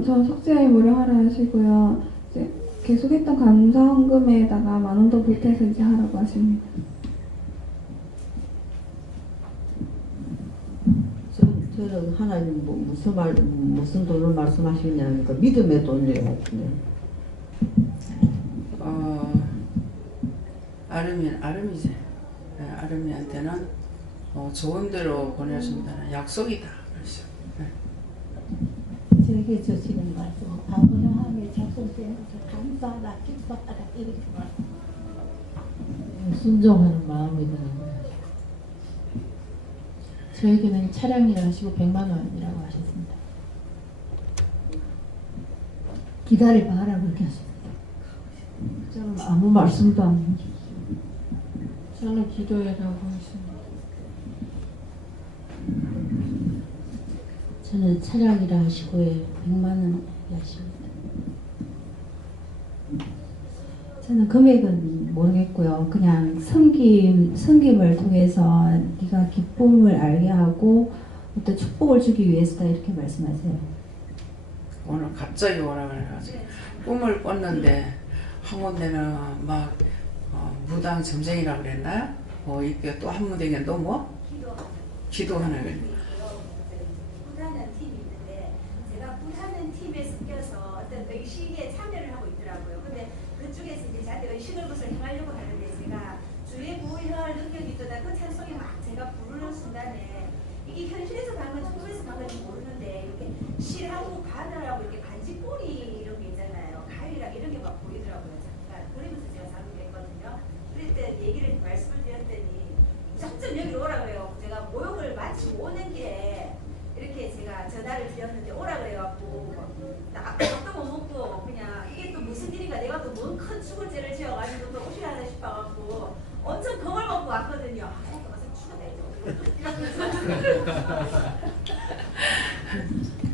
저 속죄임으로 하라 하시고요. 이제 계속했던 감사헌금에다가 10,000원 더 보태서 이제 하라고 하십니다. 저는 하나님 무슨 돈을 말씀하시냐니까 믿음의 돈이에요. 아름이지. 아름이한테는 좋은 대로 보내준다는 약속이다. 그러죠. 저에게 주시는 말씀 아브라함의 자손에서 감사하다 기뻐하다 이렇게 순종하는 마음이다. 저에게는 차량이라 하시고 100만 원이라고 하셨습니다. 기다려봐라 그렇게 하십니다. 저는 아무 말씀도 안 해주셨어요. 저는 기도해라고 하십니다. 저는 차량이라 하시고 100만 원 하십니다. 저는 금액은 모르겠고요. 그냥 섬김을 통해서 네가 기쁨을 알게 하고 어떤 축복을 주기 위해서다 이렇게 말씀하세요. 오늘 갑자기 오라 그래가지고 꿈을 꿨는데 한 군데는 막 무당 점쟁이라고 그랬나요? 이게 또 한 군데는 또 뭐? 기도하는 거. 구하는 팀이 있는데 제가 구하는 팀에 섞여서 어떤 의식에 참여를 하고 있더라고요. 근데 그쪽에서 이제 저한테 의식을 것을 행하려고 하는데 제가 주의 보혈 능력이 있더라 그 찬송이 막 제가 부르는 순간에 이게 현실에서 가는 건지 꿈에서 가는 건지 모르는데 이렇게 실하고 바늘하고 이렇게 반지꼬리 이런 게 있잖아요. 가위랑 이런 게 막 보이더라고요. 잠깐 그러면서 제가 잠들었거든요. 그럴 때 얘기를 말씀을 드렸더니 무작정 여기 오라 그래요. 제가 모욕을 마치고 오는 길에 이렇게 제가 전화를 드렸는데 오라 그래갖고 나 밥도 못 먹고 그냥 이게 또 무슨 일인가 내가 또 뭔 큰 축을 죄를 지어가지고 또 오시라 싶어갖고 엄청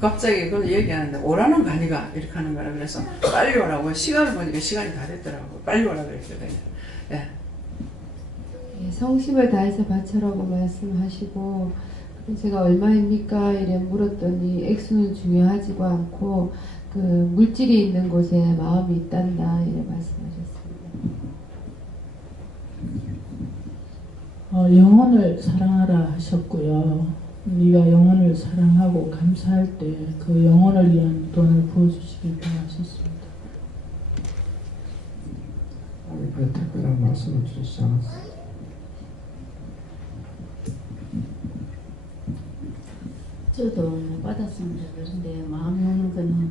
갑자기 그걸 얘기하는데 오라는 거 아니가 이렇게 하는 거라 그래서 빨리 오라고 시간을 보니까 시간이 다 됐더라고. 빨리 오라고 그랬거든요. 예. 예, 성심을 다해서 바쳐라고 말씀하시고 제가 얼마입니까? 이래 물었더니 액수는 중요하지도 않고 그 물질이 있는 곳에 마음이 있단다 이래 말씀하셨습니다. 영혼을 사랑하라 하셨고요. 우리가 영혼을 사랑하고 감사할 때 그 영혼을 위한 돈을 부어주시길 바라셨습니다. 아니, 특별한 말씀을 주시지 않았어요. 저도 못 받았습니다. 그런데 마음이 오는 거는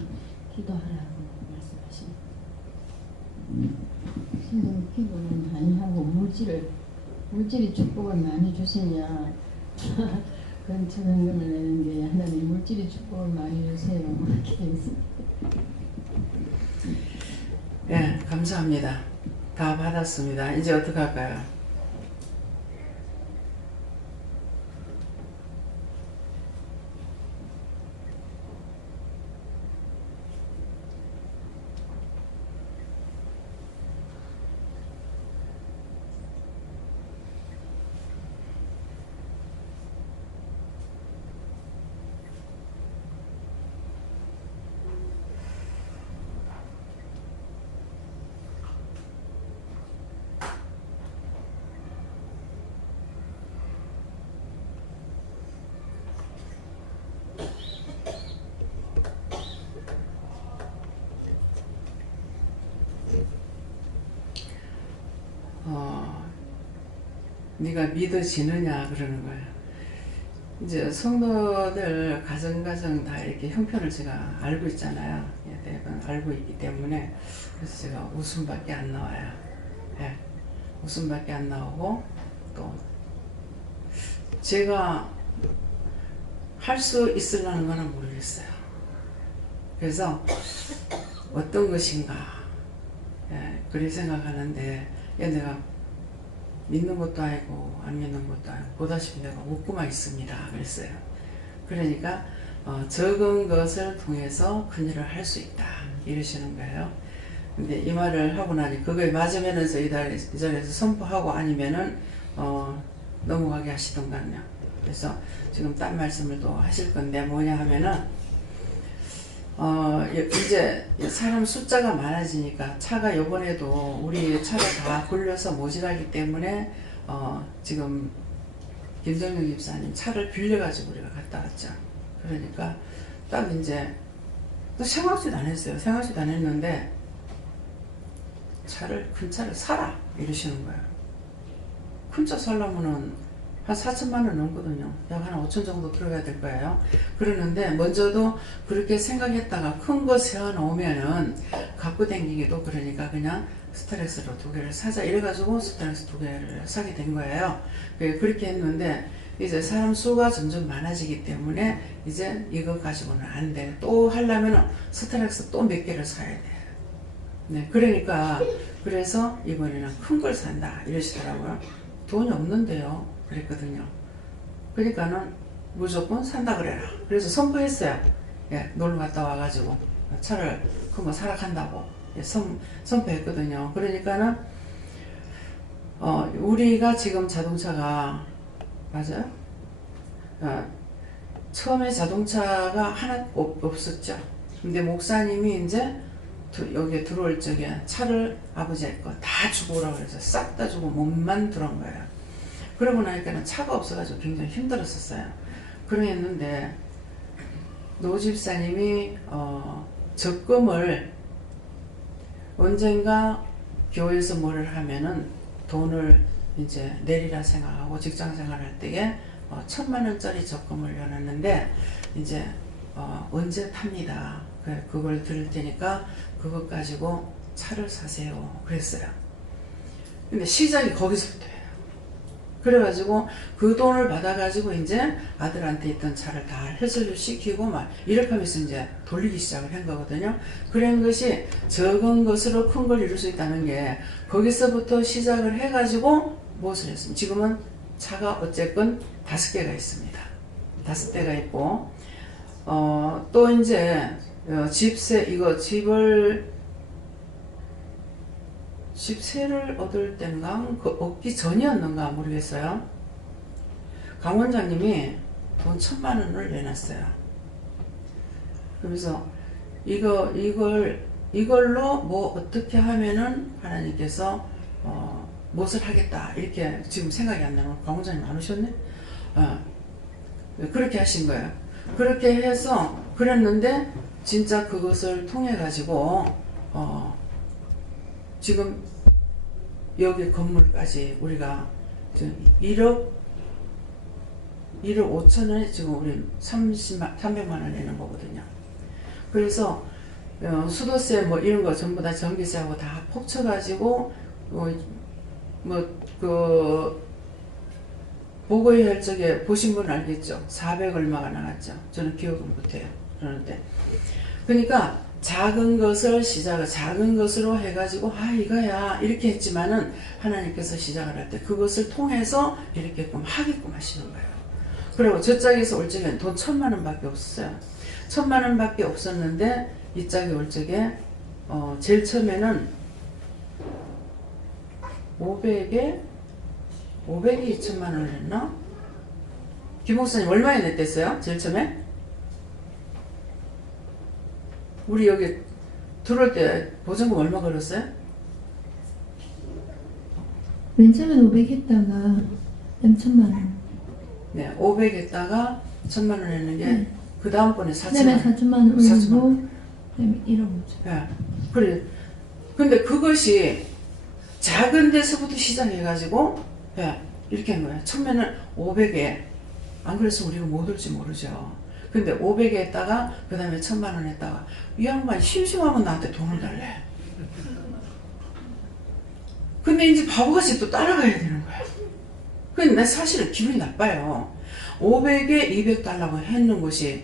기도하라고 말씀하십니다. 신경 피부는 많이 하고 물질이 축복을 많이 주시냐 그런 천원금을 내는데 하나님 물질이 축복을 많이 주세요. 기도했습니다. 예, 감사합니다. 다 받았습니다. 이제 어떻게 할까요? 네가 믿어지느냐 그러는 거예요. 이제 성도들 가정 다 이렇게 형편을 제가 알고 있잖아요. 대부분 알고 있기 때문에 그래서 제가 웃음밖에 안 나와요. 예, 웃음밖에 안 나오고 또 제가 할 수 있으려는 거는 모르겠어요. 그래서 어떤 것인가 그렇게 생각하는데 내가 믿는 것도 아니고 안 믿는 것도 아니고 보다시피 내가 웃고만 있습니다 그랬어요. 그러니까 적은 것을 통해서 큰일을 할 수 있다 이러시는 거예요. 근데 이 말을 하고 나니 그거에 맞으면서 이 자리에서 선포하고 아니면은 넘어가게 하시던가요. 그래서 지금 딴 말씀을 또 하실 건데 뭐냐 하면은 이제 사람 숫자가 많아지니까 차가 요번에도 우리 차가 다 굴려서 모자라기 때문에 지금 김정영 집사님 차를 빌려가지고 우리가 갔다 왔죠. 그러니까 딱 이제 또 생각지도 안 했어요. 생각지도 안 했는데 큰 차를 사라 이러시는 거예요. 큰 차 살려면은 한 4천만 원 넘거든요. 약 한 5천 정도 들어가야 될 거예요. 그러는데 먼저도 그렇게 생각했다가 큰 거 세워놓으면은 갖고 다니기도 그러니까 그냥 스타렉스로 2개를 사자 이래가지고 스타렉스 2개를 사게 된 거예요. 그렇게 했는데 이제 사람 수가 점점 많아지기 때문에 이제 이거 가지고는 안 돼. 또 하려면은 스타렉스 또 몇 개를 사야 돼. 네, 그러니까 그래서 이번에는 큰 걸 산다 이러시더라고요. 돈이 없는데요. 그랬거든요. 그러니까는 무조건 산다 그래라. 그래서 선포했어요. 예, 놀러 갔다 와가지고 차를 큰 거 사라 간다고 선포했거든요. 그러니까는 우리가 지금 자동차가 맞아요? 처음에 자동차가 하나 없었죠. 근데 목사님이 이제 여기에 들어올 적에 차를 아버지의 거 다 주고 오라고 해서 싹 다 주고 몸만 들어온 거예요. 그러고 나니까 차가 없어가지고 굉장히 힘들었었어요. 그랬는데 노 집사님이 적금을 언젠가 교회에서 뭐를 하면은 돈을 이제 내리라 생각하고 직장 생활할 때에 1,000만 원짜리 적금을 열었는데 이제 언제 탑니다. 그걸 드릴 테니까 그것 가지고 차를 사세요. 그랬어요. 근데 시작이 거기서부터예요. 그래가지고 그 돈을 받아가지고 이제 아들한테 있던 차를 다 해소를 시키고 막 이렇게 하면서 이제 돌리기 시작을 한 거거든요. 그런 것이 적은 것으로 큰 걸 이룰 수 있다는 게 거기서부터 시작을 해가지고 무엇을 했습니까? 지금은 차가 어쨌건 5개가 있습니다. 5대가 있고, 또 이제 집세, 이거 집세를 얻을 땐가 얻기 전이었는가 모르겠어요. 강 원장님이 돈 1,000만 원을 내놨어요. 그러면서 이걸로 뭐 어떻게 하면은 하나님께서 무엇을 하겠다 이렇게 지금 생각이 안 나면 강 원장님 안 오셨네? 그렇게 하신 거예요. 그렇게 해서 그랬는데 진짜 그것을 통해 가지고 지금 여기 건물까지 우리가 1억 5천원에 지금 우리 300만 원 내는 거거든요. 그래서 수도세 뭐 이런 거 전부 다 전기세하고 다 폭쳐가지고 보고회 할 적에 보신 분 알겠죠? 400 얼마가 나왔죠. 저는 기억을 못해요. 그러는데 그러니까 작은 것을 작은 것으로 해가지고 이거야 이렇게 했지만은 하나님께서 시작을 할 때 그것을 통해서 이렇게끔 하게끔 하시는 거예요. 그리고 저 짝에서 올 적엔 돈 1,000만 원밖에 없었어요. 1,000만 원밖에 없었는데 이 짝이 올 적에 제일 처음에는 500에 2천만 원을 냈나? 김 목사님 얼마에 냈댔어요? 제일 처음에? 우리 여기 들어올 때 보증금 얼마 걸었어요? 맨 처음엔 500 했다가 3천만 원. 네, 500 했다가 1,000만 원 했는데 그 다음번에 4천만 그다음에 원. 4천만 원 올리고 그다음에 1억 5천. 네. 그래. 근데 그것이 작은 데서부터 시작해가지고 이렇게 한 거예요. 처음에는 500에 안 그래서 우리가 못 올지 모르죠. 근데 500에 했다가 그 다음에 1,000만 원 했다가 이 양반이 심심하면 나한테 돈을 달래. 근데 이제 바보같이 또 따라가야 되는 거야. 근데 나 사실은 기분이 나빠요. 500에 200 달라고 했는 것이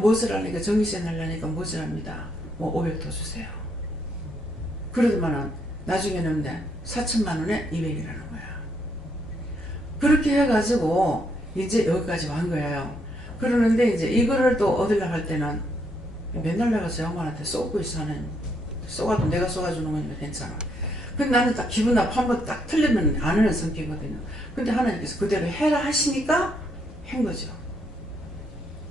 무엇을 하려니까 전기세 날라니까 무엇을 합니다. 뭐 500 더 주세요. 그러더만은 나중에는 4천만 원에 200이라는 거야. 그렇게 해가지고 이제 여기까지 완 거예요. 그러는데 이제 이거를 또 얻으려고 할 때는 맨날 내가 저 양반한테 쏘고 있어. 쏘가도 내가 쏘가주는 거니까 괜찮아. 근데 나는 딱 기분 나빠. 한번 딱 틀리면 안 하는 성격이거든요. 근데 하나님께서 그대로 해라 하시니까 한 거죠.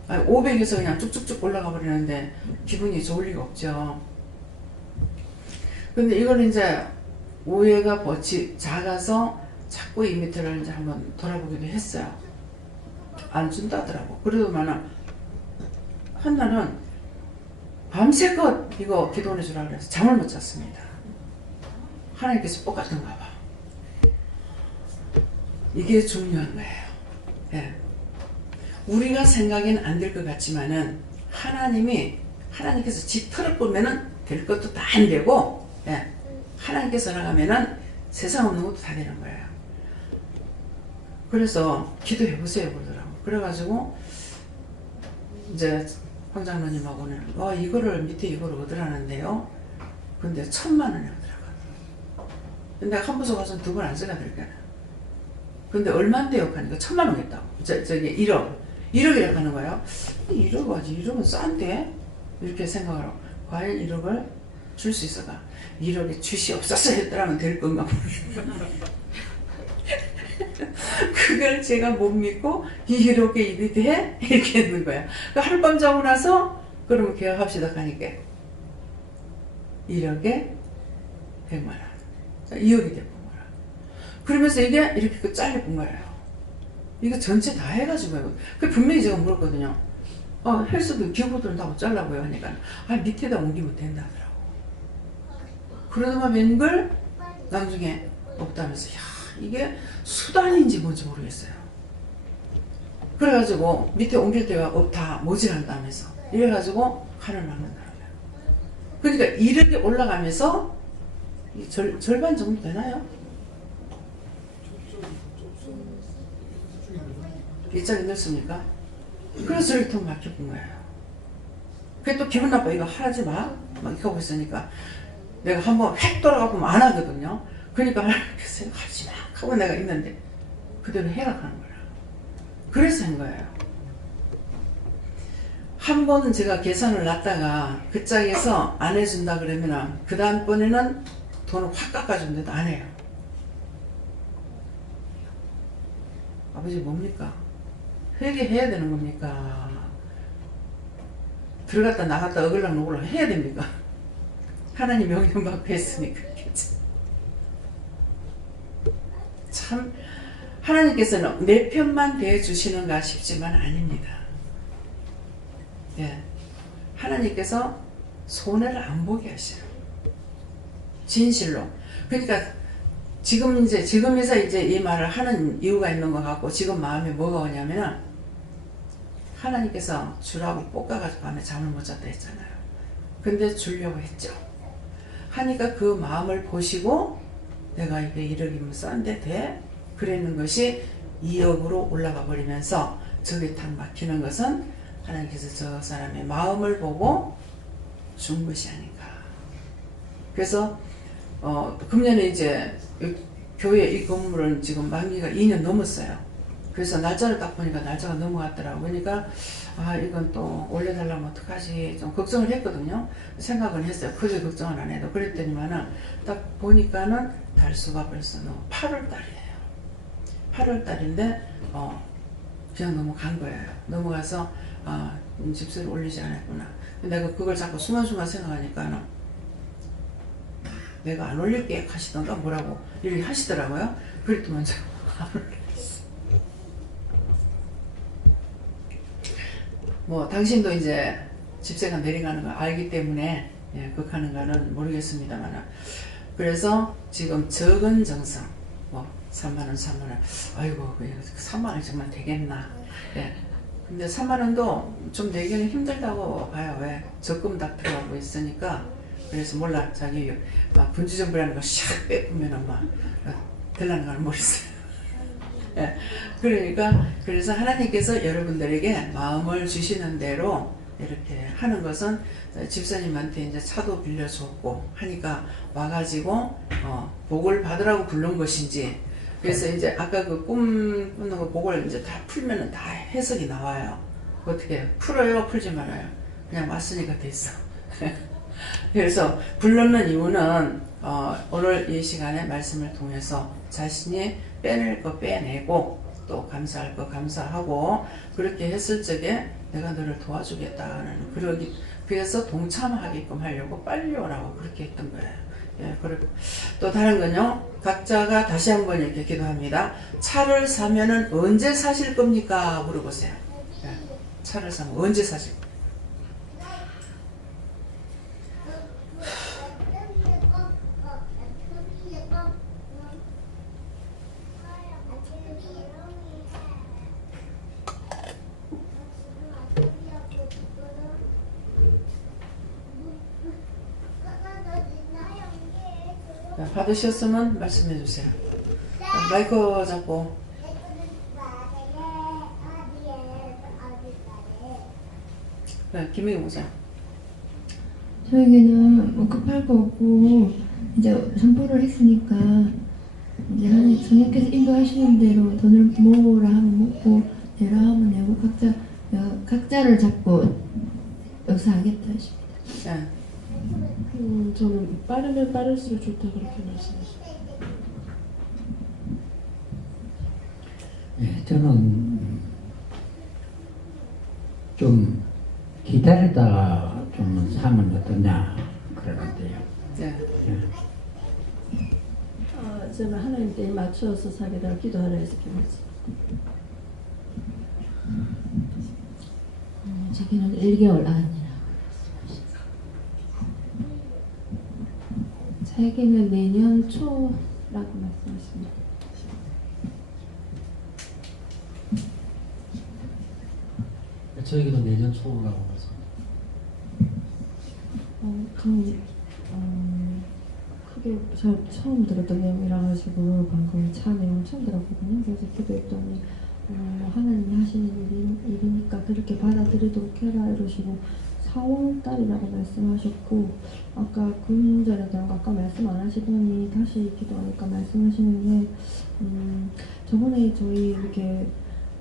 500에서 그냥 쭉쭉쭉 올라가 버리는데 기분이 좋을 리가 없죠. 근데 이걸 이제 오해가 작아서 자꾸 이 밑에를 이제 한번 돌아보기도 했어요. 안 준다더라고. 그러더만은 한날은 밤새껏 이거 기도해 주라 그래서 잠을 못 잤습니다. 하나님께서 똑같은가 봐. 이게 중요한 거예요. 예. 우리가 생각에는 안 될 것 같지만은 하나님께서 집 털어보면은 될 것도 다 안 되고, 하나님께서 나가면은 세상 없는 것도 다 되는 거예요. 그래서 기도해 보세요 그러더라고. 그래가지고 이제 황장로님하고는 밑에 이거를 얻으라는데요. 근데 1,000만 원이 얻으라고. 근데 한 부서 가서는 2번 안 써가 될 거야. 근데 얼마인데요? 하니까 1,000만 원 겠다고. 저기 1억이라고 하는 거예요. 1억은 싼데? 이렇게 생각을 하고 과연 1억을 줄 수 있어가? 1억에 주시 없었어 했더라면 될 건가 모르겠어요. 그걸 제가 못 믿고 1억에 입이 돼? 이렇게 했는 거야. 하룻밤 자고 나서 그러면 계약합시다 하니까 1억에 100만 원 2억이 돼본 거야. 그러면서 이게 이렇게 잘려본 거예요. 이거 전체 다 해가지고요. 그 분명히 제가 물었거든요. 헬스도 기업들은 다 어쩌려고요 하니까 밑에다 옮기면 된다 하더라고. 그러다가 웬걸 나중에 없다면서 이게 수단인지 뭔지 모르겠어요. 그래가지고 밑에 옮길 때가 다 모질한다면서 이래가지고 칼을 막는다고요. 그러니까 이렇게 올라가면서 절반 정도 되나요? 이 짝이 넣습니까? 그래서 저렇게 통 막혀본 거예요. 그게 또 기분 나빠. 이거 하지 마. 막 이렇게 하고 있으니까 내가 한번 획 돌아가보면 안 하거든요. 그러니까 하지 마 하고 내가 있는데 그대로 해라 하는 거야. 그래서 한 거예요. 한 번은 제가 계산을 놨다가 그 짝에서 안 해준다 그러면 그 다음번에는 돈을 확 깎아준대도 안 해요. 아버지 뭡니까? 회개해야 되는 겁니까? 들어갔다 나갔다 어글락노글락 해야 됩니까? 하나님 명령받고 했으니까. 참 하나님께서는 내 편만 대해주시는가 싶지만 아닙니다. 예, 하나님께서 손해를 안 보게 하시라. 진실로. 그러니까 지금에서 이제 이 말을 하는 이유가 있는 것 같고, 지금 마음에 뭐가 오냐면은 하나님께서 주라고 볶아가지고 밤에 잠을 못 잤다 했잖아요. 근데 주려고 했죠. 하니까 그 마음을 보시고 내가 이게 1억이면 싼데 돼? 그랬는 것이 2억으로 올라가 버리면서 저기 탁 막히는 것은 하나님께서 저 사람의 마음을 보고 준 것이 아닌가. 그래서 금년에 이제 교회 이 건물은 지금 만기가 2년 넘었어요. 그래서 날짜를 딱 보니까 날짜가 넘어갔더라고. 그러니까 아 이건 또 올려달라면 어떡하지 좀 걱정을 했거든요. 생각은 했어요. 크게 걱정은 안 해도. 그랬더니만은 딱 보니까는 달수가 벌써 8월 달이에요. 8월 달인데 그냥 넘어간 거예요. 넘어가서 집세를 올리지 않았구나. 내가 그걸 자꾸 수만수만 생각하니까는 내가 안 올릴게 하시던가 뭐라고 이렇게 하시더라고요. 그랬더만 제가 안 올렸어. 뭐 당신도 이제 집세가 내려가는 걸 알기 때문에 예, 극하는가는 모르겠습니다만, 그래서 지금 적은 정성 뭐 3만원 아이고 3만원 정말 되겠나. 예. 근데 3만원도 좀 내기는 힘들다고 봐요. 왜? 적금 다 들어가고 있으니까. 그래서 몰라 자기 막 분지정부라는 거 샥 빼보면은 막 될라는 걸 모르겠어요. 예. 그러니까 그래서 하나님께서 여러분들에게 마음을 주시는 대로 이렇게 하는 것은 집사님한테 이제 차도 빌려줬고 하니까 와가지고 복을 받으라고 부른 것인지, 그래서 이제 아까 그 꿈 꾸는 거 복을 이제 다 풀면은 다 해석이 나와요. 어떻게 풀어요? 풀지 말아요. 그냥 왔으니까 됐어. 그래서 불렀는 이유는 오늘 이 시간에 말씀을 통해서 자신이 빼낼 거 빼내고 또 감사할 거 감사하고 그렇게 했을 적에 내가 너를 도와주겠다는 그래서 동참하게끔 하려고 빨리 오라고 그렇게 했던 거예요. 예, 그리고 또 다른 건요. 각자가 다시 한번 이렇게 기도합니다. 차를 사면은 언제 사실 겁니까? 물어보세요. 예, 차를 사면 언제 사실 겁니까? 받으셨으면 말씀해 주세요. 마이크 잡고. 네, 김혜경 목사. 저에게는 뭐 급할 거 없고 이제 선포를 했으니까 이제 하나님 성령께서 인도하시는 대로 돈을 모으라 하면 모으고 내라 하면 내고 각자를 잡고 역사하겠다 하십니다. 네. 저는 빠르면 빠를수록 좋다 그렇게 말씀하셨어요. 예, 저는 좀 기다리다가 좀 사면 어떠냐 그러는데요. 네. 저는 하나님 때에 맞춰서 사겠다고 기도하라 해서 기도했어요. 자기는 1개월 안이라고 자기는 내년 초라고 말씀하십니다. 저에게도 내년 초라고 말씀하십니다. 크게 저 처음 들었던 내용이라 가지고 방금 차 내용 처음 들었거든요. 그래서 기도했더니 하나님이 하시는 일이니까 그렇게 받아들이도록 해라 이러시고 4월달이라고 말씀하셨고, 아까 그 문제에 대한 거 아까 말씀 안 하시더니 다시 기도하니까 말씀하시는 게 저번에 저희 이렇게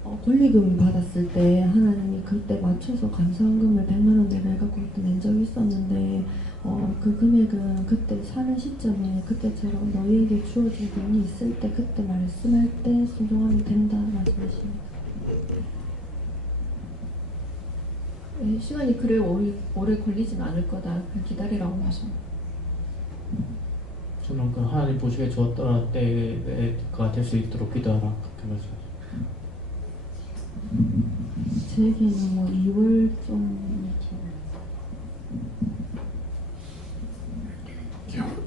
권리금 받았을 때 하나님이 그때 맞춰서 감사원금을 100만 원 내갖고 그때 낸 적이 있었는데 그 금액은 그때 사는 시점에 그때처럼 너희에게 주어진 돈이 있을 때 그때 말씀할 때 순종하면 된다 말씀하십니다. 네, 시간이 그래 오래 걸리진 않을 거다. 그냥 기다리라고 하십니다. 저는 그 하나님 보시기에 주었더라 때가 될 수 있도록 기도하라 그렇게 말씀하셨어요. 제게는 뭐 2월쯤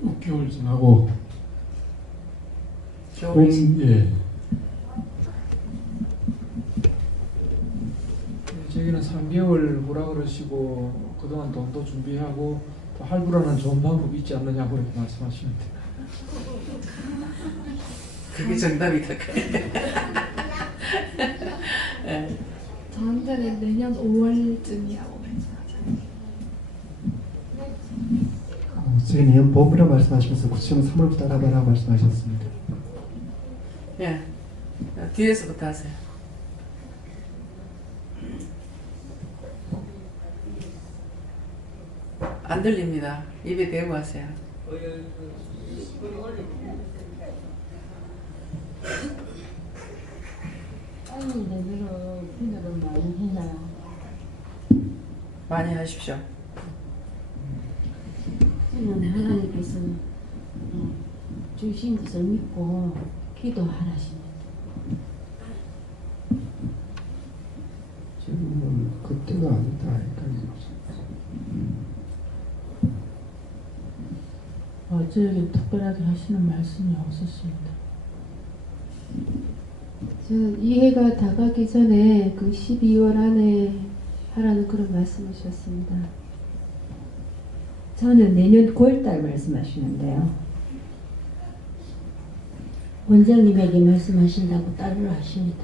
6개월 지나고 예. 저기는 3개월 보라 그러시고 그동안 돈도 준비하고 또 할부라는 좋은 방법이 있지 않느냐고 이렇게 말씀하시면 돼요. 그게 정답이다. 네. 저한테는 내년 5월쯤이라고 제가 내년 봄이라고 말씀하시면서 구체적으로 3월부터 알아봐라고 말씀하셨습니다. 예, 뒤에서부터 하세요. 안 들립니다. 입에 대고 하세요. 빨리 내대로 기도를 많이 해야 많이 하십시오. 저는 하나님께서 주신 것을 믿고 기도하라십니다. 지금은 그때가 아니다. 저에게 특별하게 하시는 말씀이 없었습니다. 저는 이 해가 다 가기 전에 그 12월 안에 하라는 그런 말씀을 주셨습니다. 저는 내년 9월달 말씀하시는데요. 원장님에게 말씀하신다고 따르라 하십니다.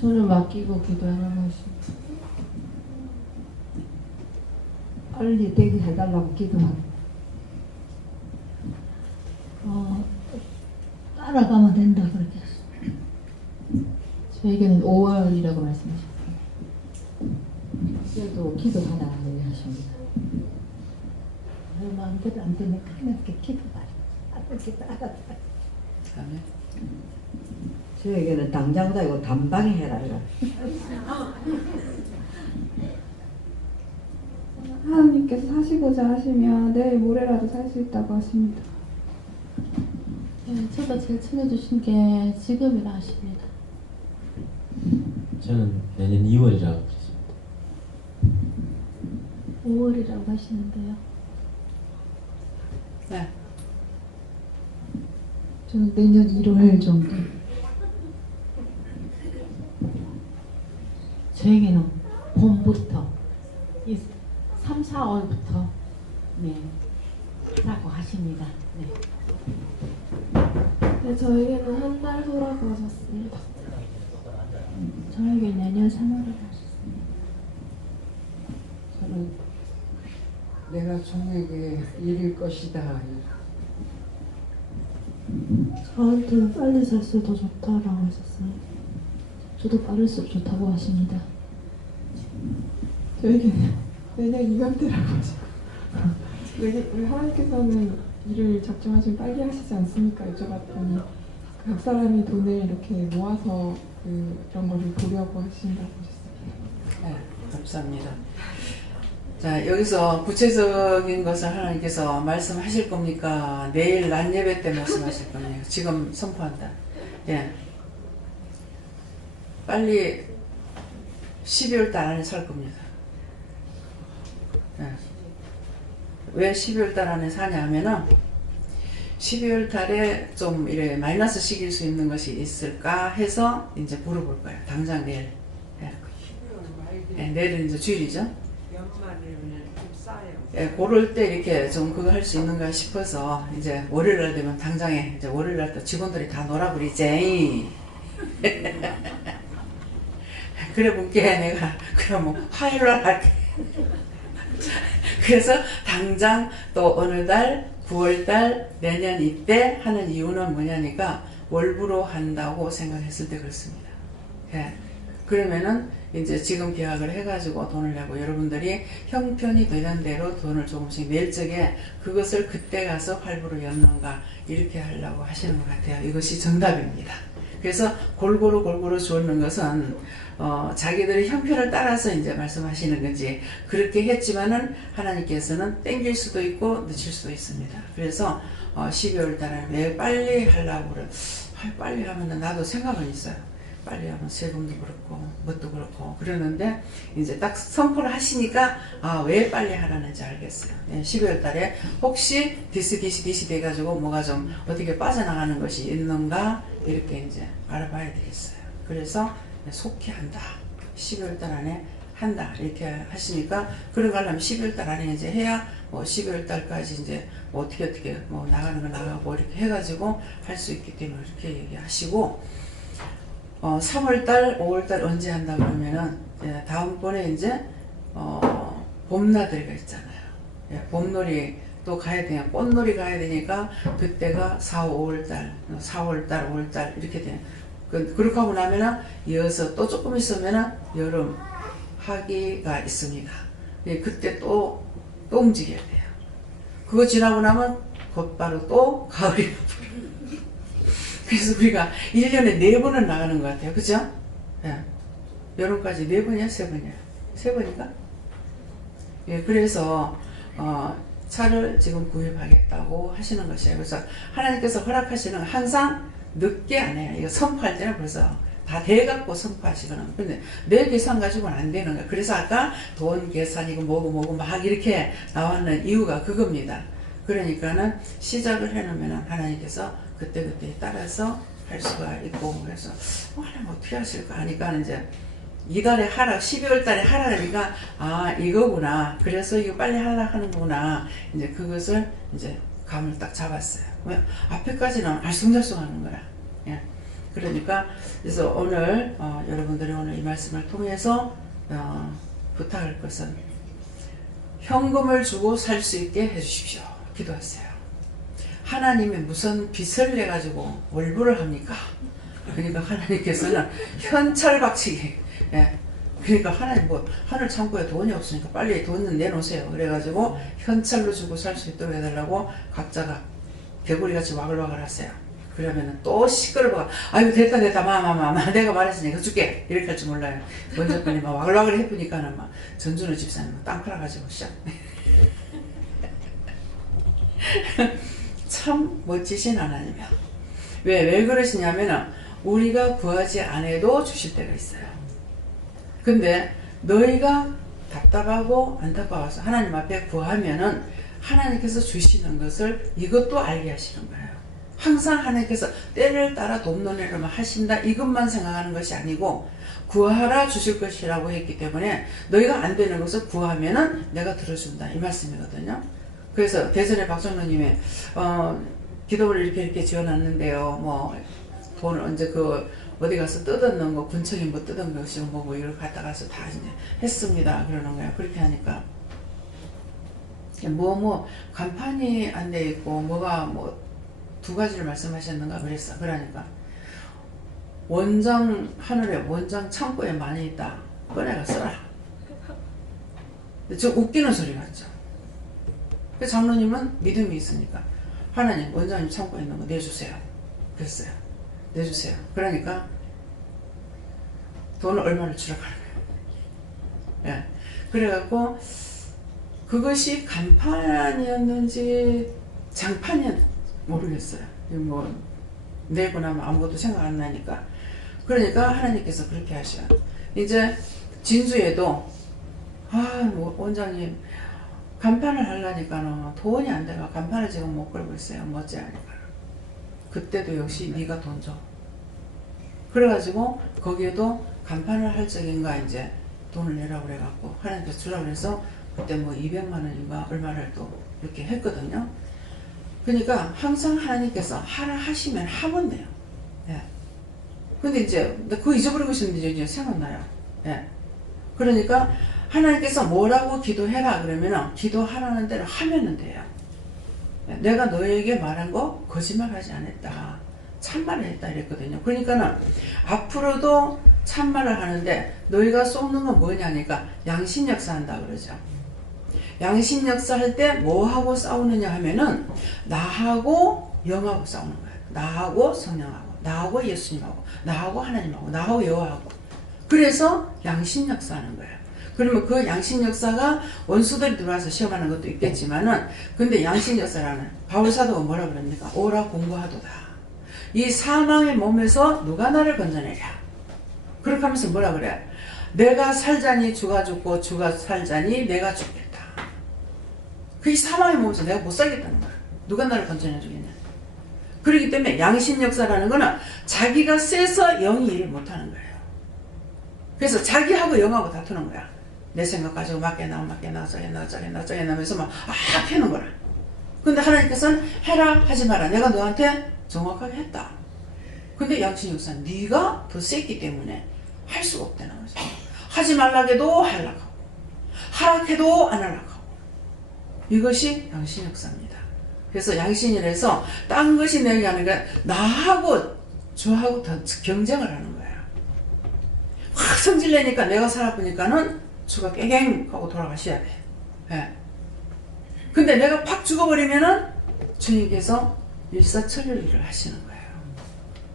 저는 맡기고 기도하라고 하십니다. 빨리 되게 해달라고 기도하고 따라가면 된다 그렇게 했습니다. 저에게는 5월이라고 말씀하셨어요. 그래도 기도하라 하십니다. 마음대로 안 되면 하나님께 기도하라. 하나님께 따라가라. 아멘. 저에게는 당장보다 이거 단방에 해라. 하나님께서 사시고자 하시면 내일 모레라도 살 수 있다고 하십니다. 네, 저가 제일 챙겨주신 게 지금이라 하십니다. 저는 내년 2월이라고 그랬습니다. 5월이라고 하시는데요. 네. 저는 내년 1월 정도. 저에게는 봄부터 3, 4월부터 네, 라고 하십니다. 네. 네, 저에게는 한 달 후라고 하셨습니다. 저에게 내년 3월이라고 하셨습니다. 저는 내가 종에게 이룰 것이다. 저한테는 빨리 살수록 더 좋다라고 하셨어요. 저도 빠를수록 좋다고 하십니다. 저에게는 내년 이맘때라고 하시고 우리 하나님께서는 일을 작정하시면 빨리 하시지 않습니까? 여쭤봤더니 각 사람이 돈을 이렇게 모아서 그런 거를 보려고 하신다고 하셨습니다. 네, 감사합니다. 자, 여기서 구체적인 것을 하나님께서 말씀하실 겁니까? 내일 낮 예배 때 말씀하실 겁니까? 지금 선포한다. 예. 빨리 12월 달 안에 살 겁니다. 예. 왜 12월 달 안에 사냐 하면은 12월 달에 좀 이래 마이너스 시킬 수 있는 것이 있을까 해서 이제 물어볼 거예요. 당장 내일. 예. 예, 내일은 이제 주일이죠. 예, 그럴 때 이렇게 좀 그거 할 수 있는가 싶어서 이제 월요일 날 되면 당장에 이제 월요일 날 또 직원들이 다 놀아버리지. 그래 볼게 내가 그럼 뭐 화요일 날 할게. 그래서 당장 또 어느 달 9월달 내년 이때 하는 이유는 뭐냐니까 월부로 한다고 생각했을 때 그렇습니다. 예. 그러면은 이제 지금 계약을 해가지고 돈을 내고 여러분들이 형편이 되는 대로 돈을 조금씩 낼 적에 그것을 그때 가서 할부로 였는가 이렇게 하려고 하시는 것 같아요. 이것이 정답입니다. 그래서 골고루 주었는 것은 자기들의 형편을 따라서 이제 말씀하시는 건지 그렇게 했지만은 하나님께서는 땡길 수도 있고 늦출 수도 있습니다. 그래서 12월 달에 왜 빨리 하려고 그래. 빨리 하면은 나도 생각은 있어요. 빨리 하면 세금도 그렇고 뭣도 그렇고 그러는데 이제 딱 선포를 하시니까 왜 빨리 하라는지 알겠어요. 12월 달에 혹시 디시 돼가지고 뭐가 좀 어떻게 빠져나가는 것이 있는가 이렇게 이제 알아봐야 되겠어요. 그래서 속히 한다. 12월 달 안에 한다. 이렇게 하시니까 그런 거 하려면 12월 달 안에 이제 해야 뭐 12월 달까지 이제 뭐 어떻게 뭐 나가는 거 나가고 이렇게 해가지고 할 수 있기 때문에 이렇게 얘기하시고 3월달, 5월달 언제 한다 그러면은 다음번에 이제 봄나들이가 있잖아요. 봄놀이 또 가야 되냐, 꽃놀이 가야 되니까 그때가 4, 5월달, 4월달, 5월달 이렇게 돼요. 그렇게 하고 나면은 이어서 또 조금 있으면은 여름 하기가 있습니다. 그때 또 움직여야 돼요. 그거 지나고 나면 곧바로 또 가을이 그래서 우리가 1년에 4번은 나가는 것 같아요. 그죠? 예. 여름까지 4번이야? 3번이야? 3번인가? 예, 그래서 차를 지금 구입하겠다고 하시는 것이에요. 그래서 하나님께서 허락하시는 항상 늦게 안 해요. 이거 선포할 때는 벌써 다 돼갖고 선포하시거나. 근데 내 계산 가지고는 안 되는 거예요. 그래서 아까 돈 계산이고 뭐고 막 이렇게 나왔는 이유가 그겁니다. 그러니까는 시작을 해놓으면 하나님께서 그때그때에 따라서 할 수가 있고 그래서 하나님 어떻게 하실까 하니까 이제 이달에 하라 12월 달에 하라니까 이거구나. 그래서 이거 빨리 하려고 하는 거구나. 이제 그것을 이제 감을 딱 잡았어요. 왜? 앞에까지는 알쏭달쏭 하는 거야. 예. 그러니까 그래서 오늘 여러분들이 오늘 이 말씀을 통해서 부탁할 것은 현금을 주고 살 수 있게 해주십시오. 기도하세요. 하나님이 무슨 빚을 내가지고 월부를 합니까? 그러니까 하나님께서는 현찰박치기. 예. 그러니까 하나님 하늘 창고에 돈이 없으니까 빨리 돈을 내놓으세요. 그래가지고 현찰로 주고 살 수 있도록 해달라고 각자가 개구리같이 와글와글 하세요. 그러면은 또 시끄러워. 아이고 됐다 내가 말했으니까 줄게. 이렇게 할 줄 몰라요. 먼저 빨리 막 와글와글 해보니까는 막 전준우 집사님 땅 팔아가지고 시작. 참 멋지신 하나님이야. 왜 그러시냐면은 우리가 구하지 않아도 주실 때가 있어요. 근데 너희가 답답하고 안타까워서 하나님 앞에 구하면은 하나님께서 주시는 것을 이것도 알게 하시는 거예요. 항상 하나님께서 때를 따라 돕노래로만 하신다 이것만 생각하는 것이 아니고 구하라 주실 것이라고 했기 때문에 너희가 안 되는 것을 구하면은 내가 들어준다 이 말씀이거든요. 그래서 대전에 박정로님이 기도를 이렇게 지어놨는데요. 뭐 돈을 언제 어디 가서 뜯었는 거 군청이 뭐 뜯은 것이 뭐고 이걸 갖다 가서 다 이제 했습니다. 그러는 거예요. 그렇게 하니까 간판이 안 돼 있고 뭐가 두 가지를 말씀하셨는가 그랬어. 그러니까 원장 하늘에 원장 창고에 많이 있다. 꺼내가 써라. 저 웃기는 소리 같죠. 장로님은 믿음이 있으니까 하나님 원장님 창고에 있는 거 내주세요. 그랬어요. 내주세요. 그러니까 돈을 얼마를 주라고 하는 거예요. 예. 그래갖고 그것이 간판이었는지 장판이었는지 모르겠어요. 내고 나면 아무것도 생각 안 나니까. 그러니까 하나님께서 그렇게 하셔요. 이제 진주에도 원장님 간판을 하려니까 돈이 안 돼가 간판을 지금 못 걸고 있어요. 멋지 하니까. 그때도 역시 네가 돈 줘. 그래가지고 거기에도 간판을 할 적인가 이제 돈을 내라고 그래갖고 하나님께서 주라고 그래서 그때 200만 원인가 얼마를 또 이렇게 했거든요. 그러니까 항상 하나님께서 하라 하시면 하면 돼요. 예. 근데 이제 그거 잊어버리고 있었는데 이제 생각나요. 예. 그러니까 하나님께서 뭐라고 기도해라 그러면은 기도하라는 대로 하면은 돼요. 내가 너에게 말한 거 거짓말하지 않았다. 참말을 했다 이랬거든요. 그러니까는 앞으로도 참말을 하는데 너희가 쏟는 건 뭐냐니까 양심역사 한다 그러죠. 양심역사 할 때 뭐하고 싸우느냐 하면은 나하고 영하고 싸우는 거예요. 나하고 성령하고 나하고 예수님하고 나하고 하나님하고 나하고 여호와하고. 그래서 양심역사 하는 거예요. 그러면 그 양심역사가 원수들이 들어와서 시험하는 것도 있겠지만은 근데 양심역사라는 바울사도가 뭐라 그럽니까? 오라 공부하도다. 이 사망의 몸에서 누가 나를 건져내랴. 그렇게 하면서 뭐라 그래? 내가 살자니 주가 죽고 주가 살자니 내가 죽겠다. 그 이 사망의 몸에서 내가 못 살겠다는 거야. 누가 나를 건져내 주겠냐. 그렇기 때문에 양심역사라는 거는 자기가 세서 영이 일을 못하는 거예요. 그래서 자기하고 영하고 다투는 거야. 내 생각 가지고 맞게 나와 저게 나면서 막 패는 거라. 근데 하나님께서는 해라 하지 마라. 내가 너한테 정확하게 했다. 근데 양심역사는 네가 더 셌기 때문에 할 수가 없다는 거죠. 하지 말라게도 하려고 하고 하락해도 안 하려고 하고. 이것이 양심역사입니다. 그래서 양심이라서 딴 것이 내게 하는 게 나하고 저하고 더 경쟁을 하는 거예요. 확 성질내니까 내가 살아보니까는 주가 깨갱 하고 돌아가셔야 돼. 예. 근데 내가 팍 죽어버리면은 주님께서 일사천리를 하시는 거예요.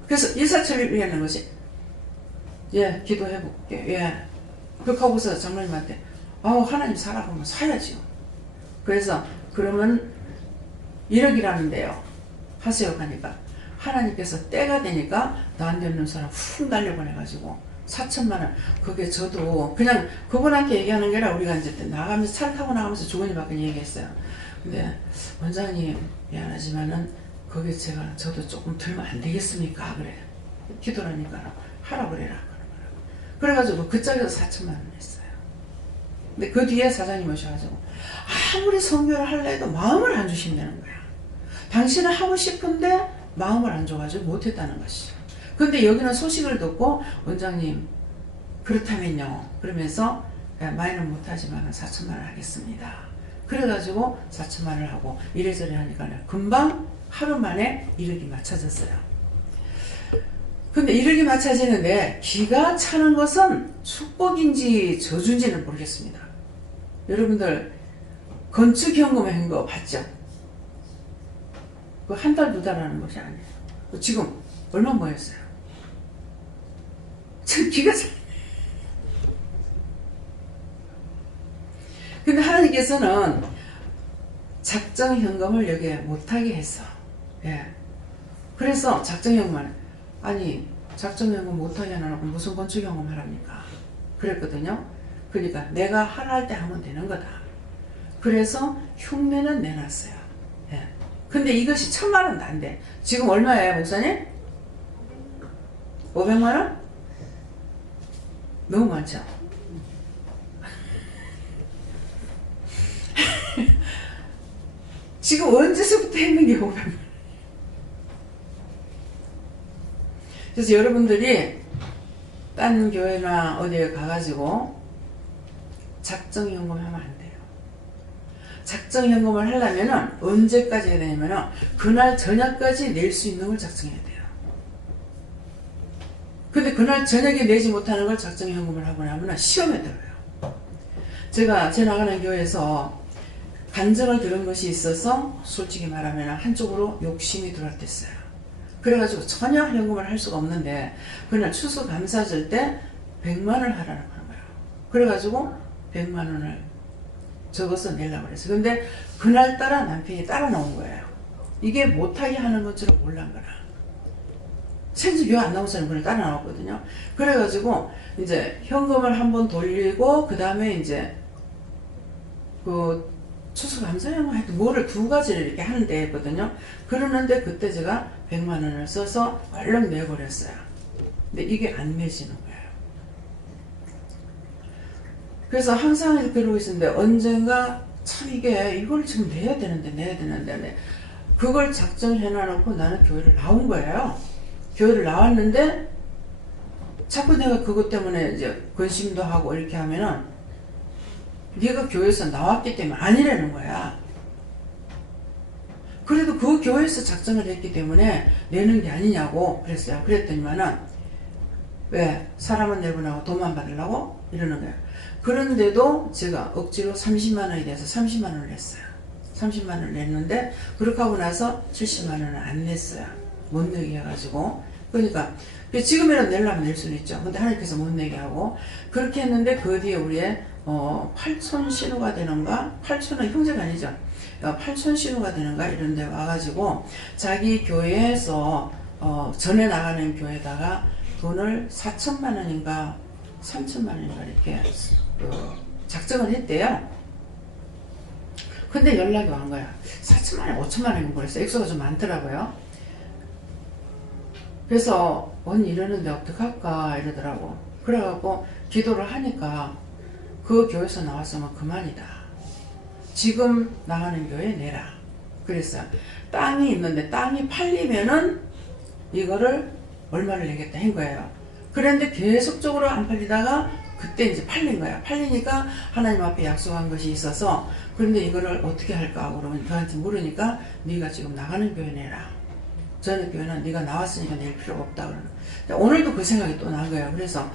그래서 일사천리를 하는 것이 기도해볼게. 그렇게 하고서 장로님한테 하나님 살아보면 사야지요. 그래서 그러면 1억이라는데요. 하세요 하니까 하나님께서 때가 되니까 나한테 없는 사람 훅 날려보내가지고 4천만 원. 그게 저도 그냥 그분한테 얘기하는 게 아니라 우리가 이제 나가면서 차를 타고 나가면서 주거니밖에 얘기했어요. 근데 원장님 미안하지만은 거기 저도 조금 들면 안 되겠습니까? 그래. 기도라니까 하라 그래라. 그래가지고 그 짝에서 4천만 원 냈어요. 근데 그 뒤에 사장님 오셔가지고 아무리 선교를 하려 해도 마음을 안 주신다는 거야. 당신은 하고 싶은데 마음을 안 줘가지고 못했다는 것이죠. 근데 여기는 소식을 듣고 원장님 그렇다면요. 그러면서 많이는 못하지만 4천만 원 하겠습니다. 그래가지고 4천만 원을 하고 이래저래 하니까 금방 하루 만에 1억이 맞춰졌어요. 근데 1억이 맞춰지는데 기가 차는 것은 축복인지 저주인지는 모르겠습니다. 여러분들 건축현금 한 거 봤죠? 그 한 달, 두 달 하는 것이 아니에요. 지금 얼마 모였어요? 참 기가 차. 근데 하나님께서는 작정현금을 여기에 못하게 했어. 예. 그래서 작정현금을 아니 작정현금 못하게 하나놓고 무슨 건축현금 하랍니까? 그랬거든요. 그러니까 내가 하라 할 때 하면 되는 거다. 그래서 흉내는 내놨어요. 예. 근데 이것이 1,000만 원도 안 돼. 지금 얼마예요, 목사님? 500만 원? 너무 많죠? 지금 언제서부터 했는 게 500만 원? 그래서 여러분들이 딴 교회나 어디에 가가지고 작정현금 하면 안 돼요. 작정현금을 하려면은 언제까지 해야 되냐면은 그날 저녁까지 낼 수 있는 걸 작정해야 돼요. 근데 그날 저녁에 내지 못하는 걸 작정현금을 하고 나면 시험에 들어요. 제가 제 나가는 교회에서 간증을 들은 것이 있어서 솔직히 말하면 한쪽으로 욕심이 들어왔댔어요. 그래가지고 전혀 현금을 할 수가 없는데 그날 추수감사절 때 100만 원을 하라는 거예요. 그래가지고 100만 원을 적어서 내려고 그랬어요. 근데 그날따라 남편이 따라 나온 거예요. 이게 못하게 하는 것처럼 몰란 거라. 생지 교회 안 나온 사람이 그날 따라 나왔거든요. 그래가지고 이제 현금을 한번 돌리고 그 다음에 이제 그 추수감사형 하여튼 뭐를 두 가지를 이렇게 하는 데였거든요. 그러는데 그때 제가 100만 원을 써서 얼른 내버렸어요. 근데 이게 안 내지는 거예요. 그래서 항상 이렇게 그러고 있었는데 언젠가 참 이걸 지금 내야 되는데 그걸 작정해놔놓고 나는 교회를 나온 거예요. 교회를 나왔는데 자꾸 내가 그것 때문에 이제 근심도 하고 이렇게 하면은 네가 교회에서 나왔기 때문에 아니라는 거야. 그래도 그 교회에서 작정을 했기 때문에 내는 게 아니냐고 그랬어요. 그랬더니만은 왜 사람은 내보내고 돈만 받으려고 이러는 거예요. 그런데도 제가 억지로 30만 원이 돼서 30만 원을 냈어요. 30만 원을 냈는데 그렇게 하고 나서 70만 원을 안 냈어요. 못 내게 해가지고. 그러니까 지금이라도 내려면 낼 수는 있죠. 근데 하나님께서 못 내게 하고 그렇게 했는데 그 뒤에 우리의 팔촌 신우가 되는가? 팔촌은 형제가 아니죠. 팔촌 신우가 되는가? 이런 데 와가지고 자기 교회에서 전에 나가는 교회에다가 돈을 4천만 원인가 3천만 원인가 이렇게 작정을 했대요. 근데 연락이 온 거야. 4천만 원, 5천만 원인 거였어. 액수가 좀 많더라고요. 그래서 언니 이러는데 어떡할까 이러더라고. 그래갖고 기도를 하니까 그 교회에서 나왔으면 그만이다. 지금 나가는 교회 내라. 그랬어요. 땅이 있는데 땅이 팔리면은 이거를 얼마를 내겠다 한 거예요. 그런데 계속적으로 안 팔리다가 그때 이제 팔린 거야. 팔리니까 하나님 앞에 약속한 것이 있어서 그런데 이거를 어떻게 할까 하고 그러면 저한테 물으니까 네가 지금 나가는 교회 내라. 저는 교회는 네가 나왔으니까 낼 필요가 없다 그러는. 오늘도 그 생각이 또 난 거예요. 그래서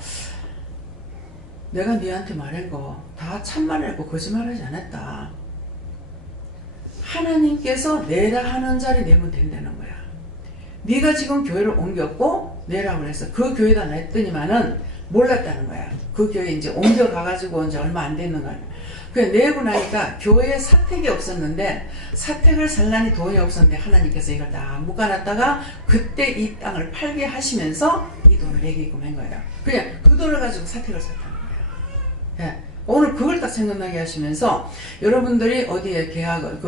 내가 네한테 말한 거 다 참말했고 거짓말하지 않았다. 하나님께서 내라 하는 자리 내면 된다는 거야. 네가 지금 교회를 옮겼고 내라고 그래서 그 교회다 냈더니만은 몰랐다는 거야. 그 교회 이제 옮겨가가지고 이제 얼마 안 됐는 거야. 그래 내고 나니까 교회에 사택이 없었는데 사택을 살라니 돈이 없었는데 하나님께서 이걸 딱 묶어놨다가 그때 이 땅을 팔게 하시면서 이 돈을 내게끔 한 거예요. 그냥 그 돈을 가지고 사택을 샀다는 거예요. 예. 오늘 그걸 딱 생각나게 하시면서 여러분들이 어디에 계약을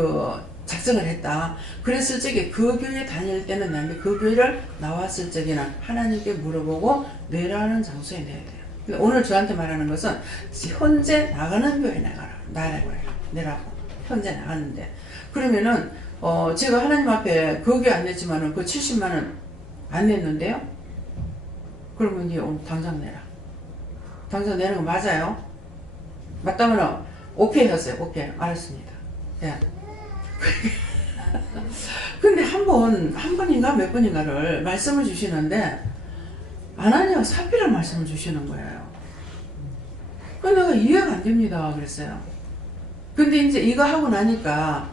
작정을 했다. 그랬을 적에 그 교회 다닐 때는 내는데 그 교회를 나왔을 적에는 하나님께 물어보고 내라는 장소에 내야 돼요. 오늘 저한테 말하는 것은 현재 나가는 교회 나라고 해요. 내라고. 현재 나갔는데. 그러면은 제가 하나님 앞에 그 교회 안 냈지만은 그 70만 원 안 냈는데요. 그러면 이제 오늘 당장 내라. 당장 내는 거 맞아요? 맞다면은 오케이 했어요. 오케이. 알았습니다. 예. 근데 한 번인가 몇 번인가를 말씀을 주시는데 아나니아와 삽비라 말씀을 주시는 거예요. 그래서 내가 이해가 안 됩니다. 그랬어요. 근데 이제 이거 하고 나니까